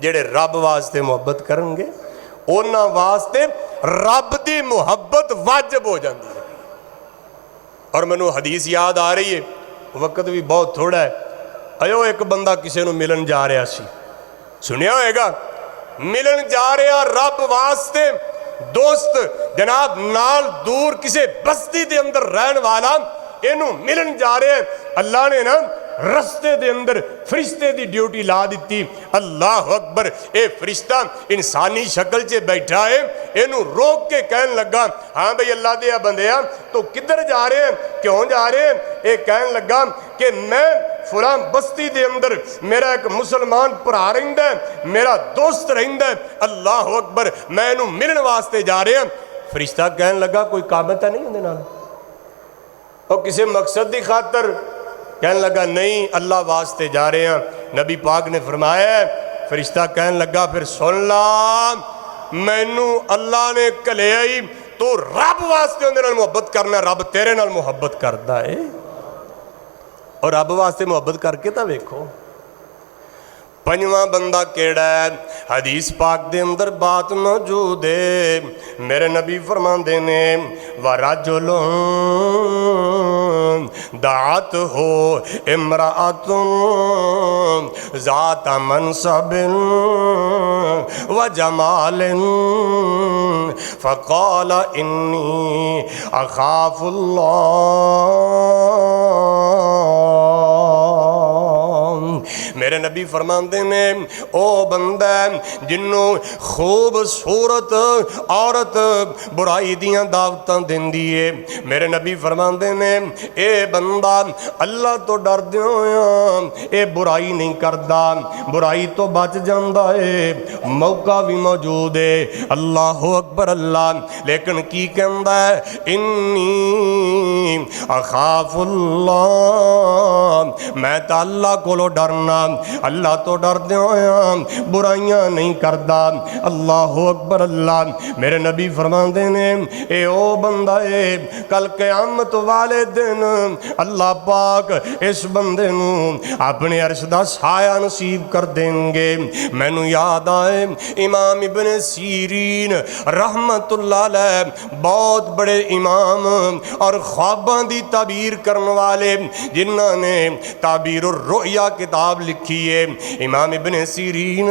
جڑے رب واسطے محبت کرنگے انہاں واسطے رب دی محبت واجب ہو جاندی ہے۔ اور منو حدیث یاد آ رہی ہے، وقت بھی بہت تھوڑا ہے۔ ایو ایک بندہ کسے نو ملن جا رہا سی، سنیا ہوئے گا، ملن جا رہا رب واسطے، دوست جناب نال دور کسے بستی دے اندر رہن والا انہوں ملن جا رہے ہیں۔ اللہ نے نا رستے دے اندر فرشتے دی ڈیوٹی لا دیتی۔ اللہ اکبر۔ اے فرشتہ انسانی شکل چے بیٹھا ہے، انہوں روک کے کہن لگا ہاں بھئی اللہ دیا بندیا تو کدھر جا رہے ہیں، کیوں جا رہے ہیں؟ اے کہن لگا کہ میں فلاں بستی دے اندر میرا ایک مسلمان پرا رہندہ ہے، میرا دوست رہندہ ہے۔ اللہ اکبر۔ میں انہوں ملن واسطے جا رہے ہیں۔ فرشتہ کہن لگا کوئی کامتا نہیں ہوندے نال، اور کسی مقصد دی خاطر؟ کہن لگا نہیں اللہ واسطے جا رہے ہیں۔ نبی پاک نے فرمایا ہے، فرشتہ کہن لگا پھر سن لا، مینوں اللہ نے کلے آئی تو رب واسطے اندر نال محبت کرنا، رب تیرے نال محبت کردہ ہے، اور رب واسطے محبت کر کے تا ویکھو۔ پنجواں بندہ کیڑا ہے؟ حدیث پاک دے اندر بات موجود ہے، میرے نبی فرمان دینے وَرَجُلٌ دَعَتْهُ امرأة ذات منصب وجمال فقال إني أخاف الله۔ میرے نبی فرماندے نے او بندہ جنوں خوبصورت عورت برائی دیاں دعوتاں دین دیئے، میرے نبی فرماندے نے اے بندہ اللہ تو ڈر دیاں، اے برائی نہیں کردہ، برائی تو بچ جاندہ ہے، موقع بھی موجود ہے۔ اللہ اکبر اللہ۔ لیکن کی کہندہ ہے انی اخاف اللہ، میں تا اللہ کو ڈرنا، اللہ تو ڈر دیاں برائیاں نہیں کردہ۔ اللہ اکبر اللہ۔ میرے نبی فرماندے نے اے او بندہ اے کل قیامت والے دن اللہ پاک اس بندے نو اپنے عرش دا سایہ نصیب کر دیں گے۔ میں نو یاد آئے امام ابن سیرین رحمت اللہ علیہ، بہت بڑے امام اور خواب ख्वाबां दी ताबीर करन वाले जिन्हां ने ताबीर रुया किताब लिखी है। इमाम इब्न सीरीन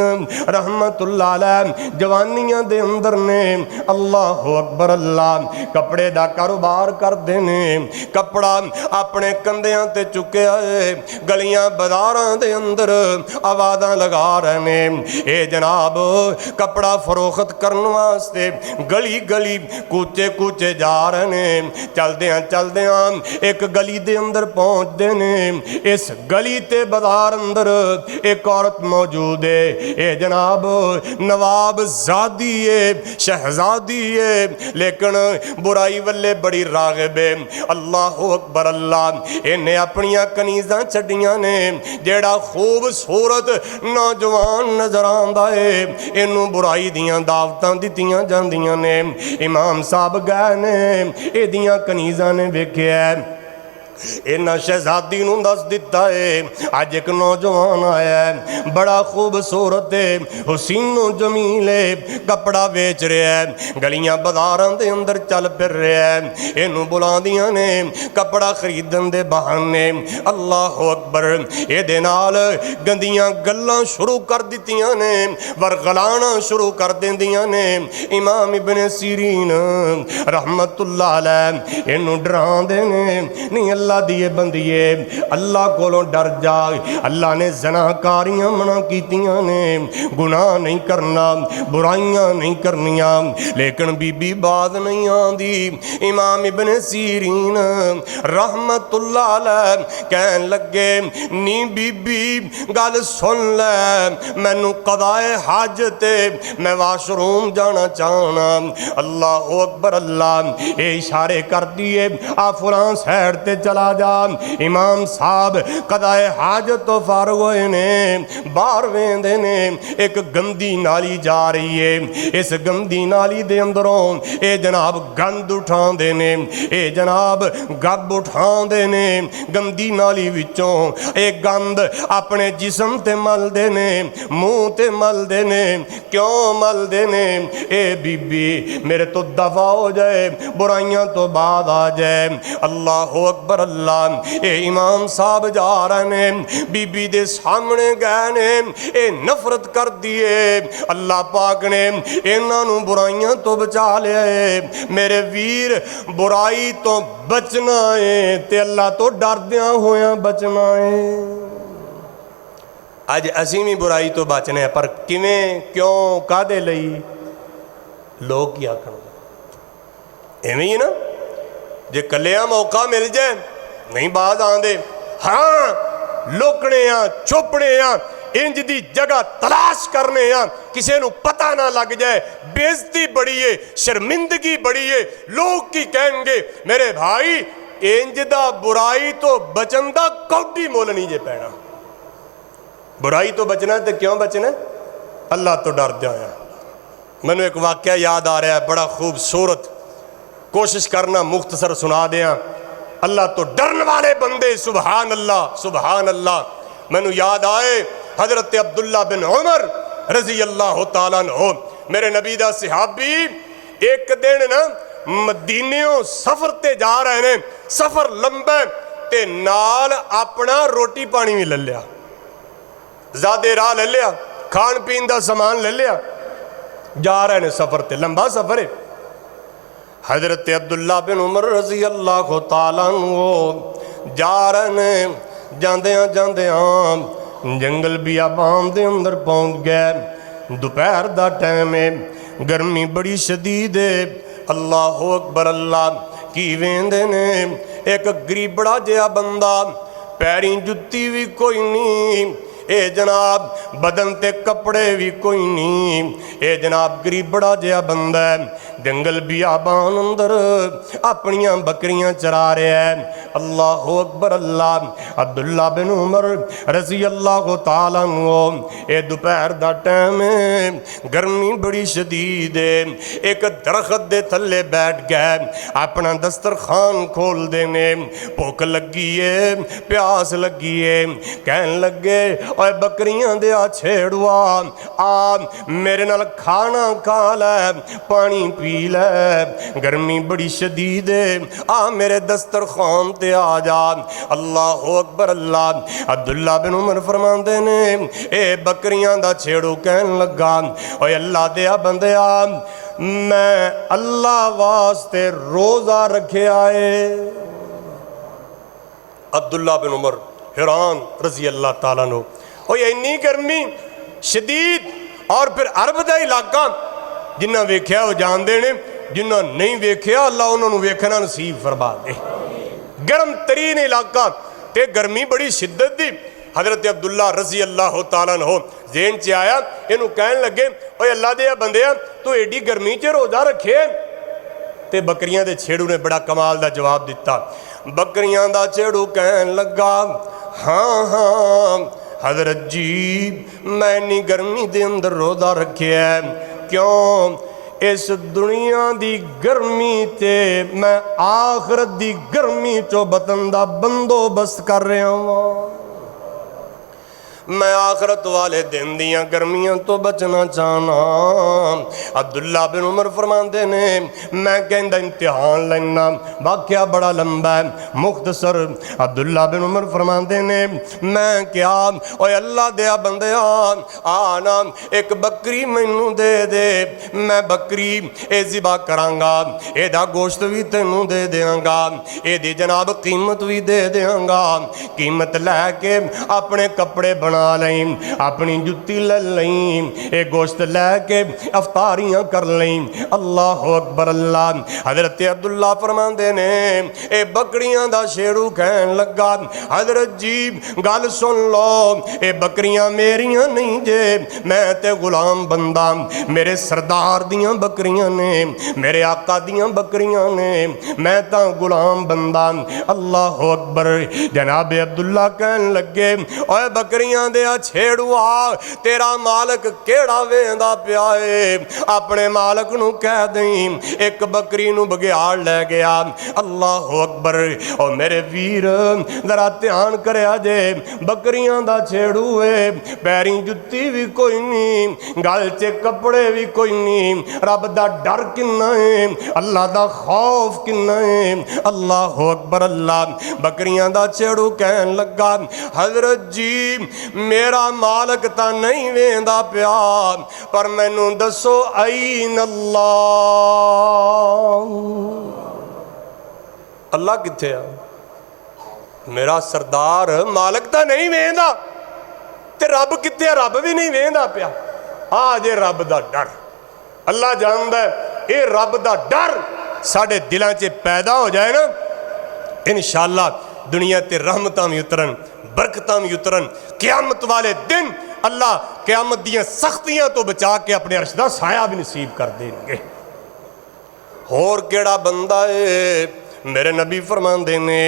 रहमतुल्लाह अलैह जवानियां दे अंदर ने अल्लाह अकबर अल्लाह कपड़े दा कारोबार करदे ने। कपड़ा अपने कंधियां ते चुक्या है, गलियां बाजारां दे अंदर आवाज़ां लगा रहे ने। ए जनाब कपड़ा फरोख्त करने वास्ते गली गली कूचे कूचे जा रहे ने। चलदियां चलदियां एक गली दे अंदर पहुंचते ने। इस गली ते बाजार अंदर एक औरत मौजूद है। ए जनाब नवाब ज़ादी है, शहजादी है, लेकिन बुराई वल्ले बड़ी राग़िब है। अल्लाह अकबर अल्लाह इन्हें अपनियां कनीज़ां छड्डियां ने। जेड़ा खूबसूरत नौजवान नजर आंदा है इनू बुराई दियां दावतां दित्तियां जांदियां ने। इमाम साहब गए ने, एदियां कनीज़ां ने वेख्या इन्हां शहजादी नूं दस दिता है अज एक नौजवान आया है, बड़ा खूबसूरत है, हुसीनो जमील है, कपड़ा बेच रहा है, गलियां बाजारां दे अंदर चल फिर रहा है। इनू बुलांदियां ने कपड़ा खरीदण दे बहाने। अल्लाह अकबर इहदे नाल गंदियां गल्लां शुरू कर दित्तियां ने, वरगलाना शुरू कर देंदियां ने। इमाम इब्न सीरीन रहमतुल्लाह अलैह इनू डरांदे ने, नहीं अल्लाह दिए बंदिए अल्लाह कोलों डर जा। अल्लाह ने ज़नाकारियां मना कीतियां ने, गुनाह नहीं करना, बुराइयां नहीं करनियां, लेकिन बीबी बात नहीं आंदी। इमाम इब्न सीरीन रहमतुल्लाह अलैह कहन लगे नी बीबी गल सुन ले, मैनू कदाए हज ते मैं वाशरूम जाना चाहना। अल्लाह अकबर अल्लाह ये इशारे कर दिए आ फलां साइड ते चला जा। इमाम साहब कदाए हाजत तो फारग होए ने, बाहर वेंदे ने एक गंदी नाली जा रही है। इस गंदी नाली दे अंदरों ए जनाब गंद उठांदे ने, ए जनाब गब उठांदे ने गंदी नाली विचों। ए गंद अपने जिस्म ते मलदे ने, मुंह ते मलदे ने। क्यों मलदे ने? ए बीबी मेरे तो दफा हो जाए, बुराइयां तो बाद आ जाए। अल्लाह अकबर अल्लाह ए इमाम साहब जा रहे ने, बीबी दे सामने गए ने, ए नफरत कर दिए। अल्लाह पाक ने इन्हां नूं बुराइयां तो बचा लिया है। मेरे वीर बुराई तो बचना है ते अल्लाह तो डरदियां होया बचना है। अज असीं भी बुराई तो बचने हैं, पर किवें, क्यों, कादे लई? लोग की आखण इवें ही ना, जे कलिया मौका मिल जाए नहीं बाज आंदे, हाँ लुकने आ, छुपने आ, इंज दी जगह तलाश करने आ, किसी नू पता ना लग जाए। बेइज्जती बड़ी है, शर्मिंदगी बड़ी है, लोग की कहेंगे। मेरे भाई इंज दा बुराई तो बचन दा कौडी मुल नहीं जे पैना। बुराई तो बचना तो क्यों बचना? अल्लाह तो डर जाया। मैनू एक वाकया याद आ रहा है, बड़ा खूबसूरत, कोशिश करना मुख्तसर सुना दिया। अल्लाह तो डरने वाले बंदे, सुबहान अल्लाह सुबहान अल्लाह। मैनू याद आए हजरत अब्दुल्ला बिन उमर रजी अल्लाह तआला अन्हु, मेरे नबी दा सहाबी, एक दिन ना मदीनेओं सफर ते जा रहे ने, सफर लंबा ते नाल अपना रोटी पानी भी ले लिया, ज़्यादा राह ले लिया, खान पीन का समान ले लिया, जा रहे ने सफर ते, लंबा सफर है। हजरत अब्दुल्ला बिन उमर रजी अल्लाह तआला अन्हु जा रहे ने, जांदियां जांदियां जंगल बियाबान दे अंदर पहुंच गए। दोपहर दा टाइम है, गर्मी बड़ी शदीद है। अल्लाह अकबर अल्लाह की वेंदे ने, एक गरीबड़ा जिहा बंदा, पैरी जुत्ती भी कोई नहीं, ए जनाब बदन ते कपड़े भी कोई नहीं, ए जनाब गरीबड़ा जिहा बंदा जंगल बियाबान अंदर अपनियां बकरियां चरा रहा है। अल्लाह अकबर अल्लाह। अब्दुल्ला बिन उमर रजी अल्लाह तआला अन्हु, ए दोपहर दा टाइम है, गर्मी बड़ी शदीद है, एक दरख्त दे थल्ले बैठ गए, अपना दस्तरखान खोल देने, भुख लगी है, प्यास लगी है, कहन लगे ओए बकरियां दिया छेड़ुआ आ मेरे नाल खाना खा लै पानी पी लै गर्मी बड़ी शदीद है आ मेरे दस्तरखान ते आ जा। अल्लाह अकबर अल्लाह। अब्दुल्ला बिन उमर फरमांदे ने ए बकरियां दा छेड़ू कहन लगा ओए अल्लाह दिया बंदिया मैं अल्लाह वास्ते रोजा रखे आए। अब्दुल्ला बिन उमर हैरान रजी अल्लाह ताला नो। ओए इन्नी गर्मी शदीद और फिर अरब का इलाका जिन्ना वेख्या वो जानते ने जिन्ना नहीं वेख्या अल्लाह उन्होंने वेखना नसीब फरमा दे। गर्म तरीन इलाका ते गर्मी बड़ी शिद्दत दी। हजरत अब्दुल्ला रजी अल्लाह ताला हो जेन च आया इनू कहन लगे ओए अल्लाह दे बंदिया तू एडी गर्मी च रोजा रखे ते बकरियां दे छेड़ू ने बड़ा कमाल दा जवाब दिता। बकरियां दा छेड़ू कहन लगा हाँ हाँ हजरत जी मैं इन्नी गर्मी दे अंदर रोजा रखे है क्यों इस दुनिया दी गर्मी ते मैं आखिरत दी गर्मी चो बतन दा बंदोबस्त कर रहा हूँ। मैं आखरत वाले दिन दियां गर्मियों तो बचना चाहना। अब्दुल्ला बिन उमर फरमाते ने मैं कहता इम्तिहान लेना वाक्या बड़ा लंबा है मुख्तसर। अब्दुल्ला बिन उमर फरमाते ने मैं क्या ओए अल्लाह दिया बंदिया आना एक बकरी मैनू दे दे मैं बकरी ए ज़िबा करांगा एदा गोश्त भी तेनू दे देंगा एदी जनाब कीमत भी दे देंगा। कीमत लैके अपने कपड़े बना लई अपनी जुत्ती ले लई ए गोश्त लैके अफतारियां कर लई। अल्लाह अकबर अल्लाह। हजरत अब्दुल्ला फरमांदे ने ए बकरियां दा शेरू कहन लगा हजरत जी गल सुन लो ए बकरियां मेरियां नहीं जे मैं ते गुलाम बंदा मेरे सरदार दियां बकरियां ने मेरे आका दियां बकरियां ने मैं तां गुलाम बंदा। अल्लाह अकबर। जनाब अब्दुल्ला कहन लगे ओए बकरियां दिया छेड़ुआ तेरा मालक केड़ा वेंदा पिया है अपने मालक नू कह दई एक बकरी नू बघियाड़ ले गया। अल्लाह अकबर। और मेरे वीर जरा ध्यान करया जे बकरियां दा छेड़ू है पैरी जुत्ती भी कोई नहीं गल च कपड़े भी कोई नहीं रब दा डर किन्ना है अल्लाह दा खौफ किन्ना है। अल्लाह अकबर अल्लाह। बकरियां दा छेड़ू कहन लगा हजरत जी मेरा मालक ता नहीं वेंदा पिया पर मैनू दसो ऐन अल्लाह अल्लाह किथे आ मेरा सरदार मालक ता नहीं वेंदा ते रब किथे रब भी नहीं वेंदा पिया। आ जे रब दा डर अल्लाह जानदा है ये रब दा डर साडे दिलां च पैदा हो जाए ना इंशाअल्लाह दुनिया ते रहमतां भी उतरन बरकतां भी उतरन। क़यामत वाले दिन अल्लाह क़यामत दियां सख्तियां तो बचा के अपने अर्श दा साया भी नसीब कर देंगे। होर केड़ा बंदा है मेरे नबी फरमांदे ने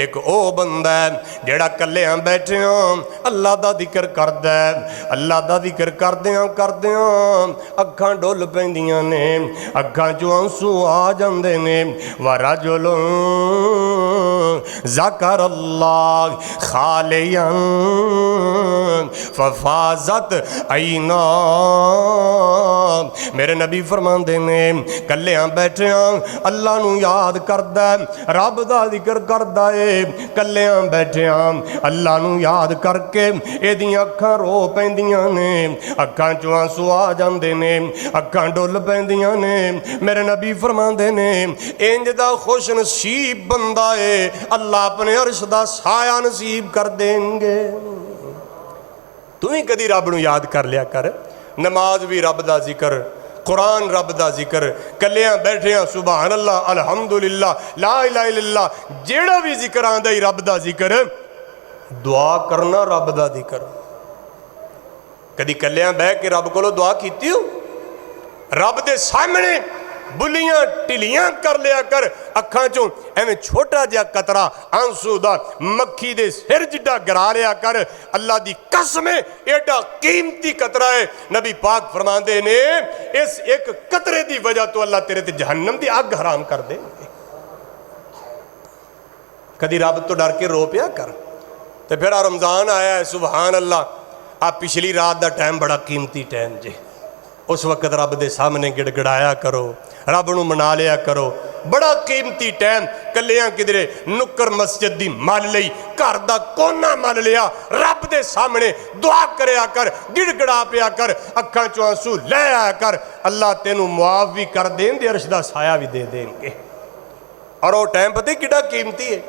एक ओ बंदा है जेड़ा कल्लियां बैठे अल्लाह दा जिक्र करदा है। अल्लाह दा जिक्र करदियां अखां डुल पैंदियां ने अखां चों आंसू आ जांदे ने वरजुल ज़कर अल्लाह खालियन फफाज़त ऐना। मेरे नबी फरमांदे ने कल्लियां बैठे अल्लाह नू याद करदा रब दा जिक्र करदा है कल्लियां बैठिया अल्लाह नू याद करके एदियां अखां रो पैंदियां ने अखां चों आंसू आ जांदे ने अखां डुल पैंदियां ने। मेरे नबी फरमांदे ने इंज दा खुश नसीब बंदा है अल्लाह अपने अर्श दा साया नसीब कर देंगे। तू भी कदी रब नू याद कर लिया कर नमाज भी रब दा जिक्र कुरान रब दा जिक्र कल्लियां बैठिया सुभान अल्लाह अल्हम्दुलिल्लाह ला इलाहा इल्लल्लाह जेड़ा भी जिक्र आंदा ही रब दा जिक्र। दुआ करना रब दा जिक्र कदी कल्लियां बह के रब कोलों दुआ कीती हो रब दे सामने बुलियां ढिलियां कर लिया कर अखां चों एवें छोटा जिहा कतरा आंसू दा मक्खी दे सिर जिड्डा गिरा लिया कर। अल्लाह दी कसम एडा कीमती कतरा है नबी पाक फरमांदे ने इस एक कतरे दी वजह तो अल्लाह तेरे ते जहन्नम दी अग हराम कर देंगे। कदी रब तो डर के रो पिया कर। तो फिर रमज़ान आया है सुभान अल्लाह आ पिछली रात का टाइम बड़ा कीमती टाइम जे, उस वक्त रब के सामने गिड़गिड़ाया करो, रब नूं मना लिया करो। बड़ा कीमती टाइम, कलियां किधरे नुक्कर मस्जिद दी मल लई, घर दा कोना मल लिया, रब दे सामने दुआ करया कर, गिड़गिड़ा पिया कर, अखां चों आंसू लै आया कर। अल्लाह तेनू मुआफ भी कर देन ते अर्श दा साया भी दे देंगे। और वो टाइम पता कितना कीमती है।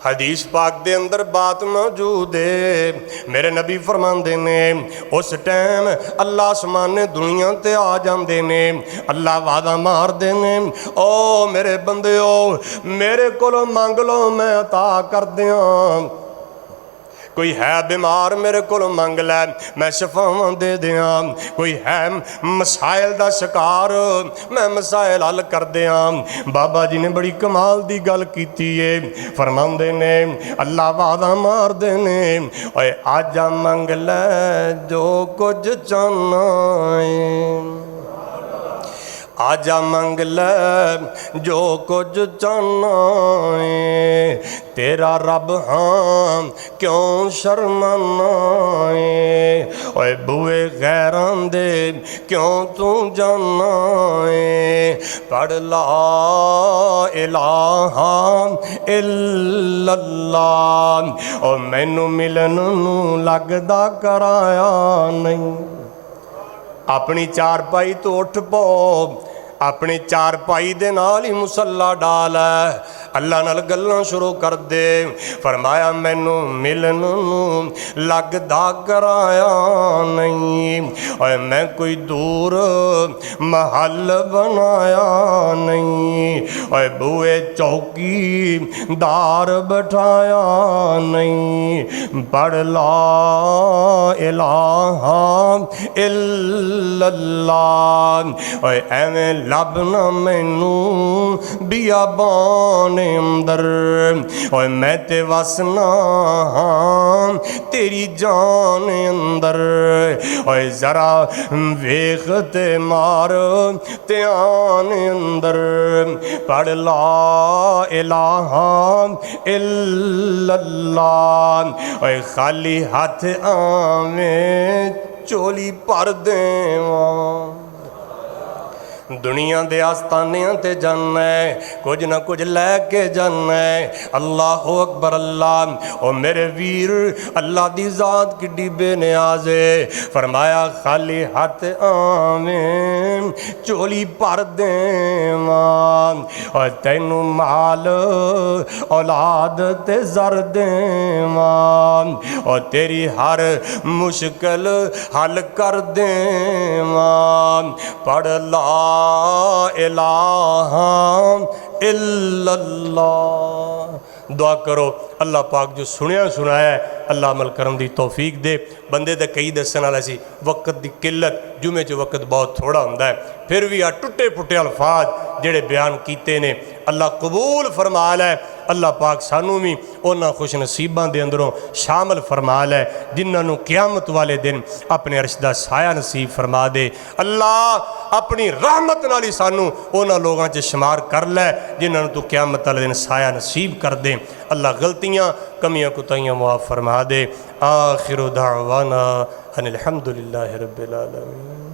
हदीस पाक दे अंदर बात मौजूद है, मेरे नबी फरमांदे ने उस टाइम अल्लाह आसमाने दुनिया ते आ जांदे ने, अल्लाह वादा मारदे ने, ओ मेरे बंदेओ मेरे कोलों मंग लो मैं अता कर दियां। कोई है बीमार मेरे को मंग लै मैं शफावां दे दियां, कोई है मसाइल दा शिकार मैं मसाइल हल कर दियां। बाबा जी ने बड़ी कमाल दी गल कीती है, फरमांदे ने अल्लाह वादा मारदे ने, ओए आजा मंग लै जो कुछ चाहना है, आजा मंग ले जो कुछ चाहना है, तेरा रब हाँ क्यों शर्माना है। ओए बुए गैरां दे क्यों तू जाना है, पढ़ ला इलाहा इल्लल्लाह। ओ मैनू मिलन नू लगदा कराया नहीं। अपनी चारपाई तो उठ पो, अपने चारपाई दे नाल ही मुसल्ला डाल, अल्लाह नाल गल्लां शुरू कर दे। फरमाया मैनू मिलन नू लगदा कराया नहीं, और मैं कोई दूर महल बनाया नहीं, और बुए चौकी दार बैठाया नहीं। पढ़ ला इलाहा इल्लल्लाह। और एवें लभना मैनू बियाबान अंदर, और मैं ते वसना हाँ तेरी जान अंदर। और जरा वेख ते मार ध्यान अंदर, पढ़ ला इलाहा इल्लल्लाह। और खाली हाथ आवें चोली भर देवां। दुनिया दे आस्तानियां ते जाना है, कुछ ना कुछ लैके जाना है। अल्लाह अकबर अल्लाह। ओ मेरे वीर अल्लाह दी जात किड्डी बेनियाज है। फरमाया खाली हाथ आवें चोली भर देवां, और तैनू माल औलाद ते जर देवां, और तेरी हर मुश्किल हल कर देवां। पढ़ ला इलाहा इल्लल्लाह। दुआ करो अल्लाह पाक जो सुनिया सुनाया अल्लाह अमल करन दी तौफीक दे। बंदे तो कई दसन वाला सी वक्त की किल्लत, जुमे च वक्त बहुत थोड़ा होंदा है, फिर भी आ टुटे फुटे अल्फाज जेड़े बयान कीते ने अल्लाह कबूल फरमा लै। अल्लाह पाक सानू भी उन्हां खुश नसीबां दे अंदरों शामिल फरमा लै जिन्हां क़यामत वाले दिन अपने अर्श दा साया नसीब फरमा दे। अल्लाह अपनी रहमत नाल ही सानू उन्हां लोगां च शुमार कर लै जिन्हां तू क़यामत वाले दिन साया नसीब कर दे। अल्लाह गलतियाँ कमियाँ कुताहियाँ मुआफ़ फरमा दे। आखिरु दावाना अनिल हम्दुलिल्लाहि रब्बिल आलमीन।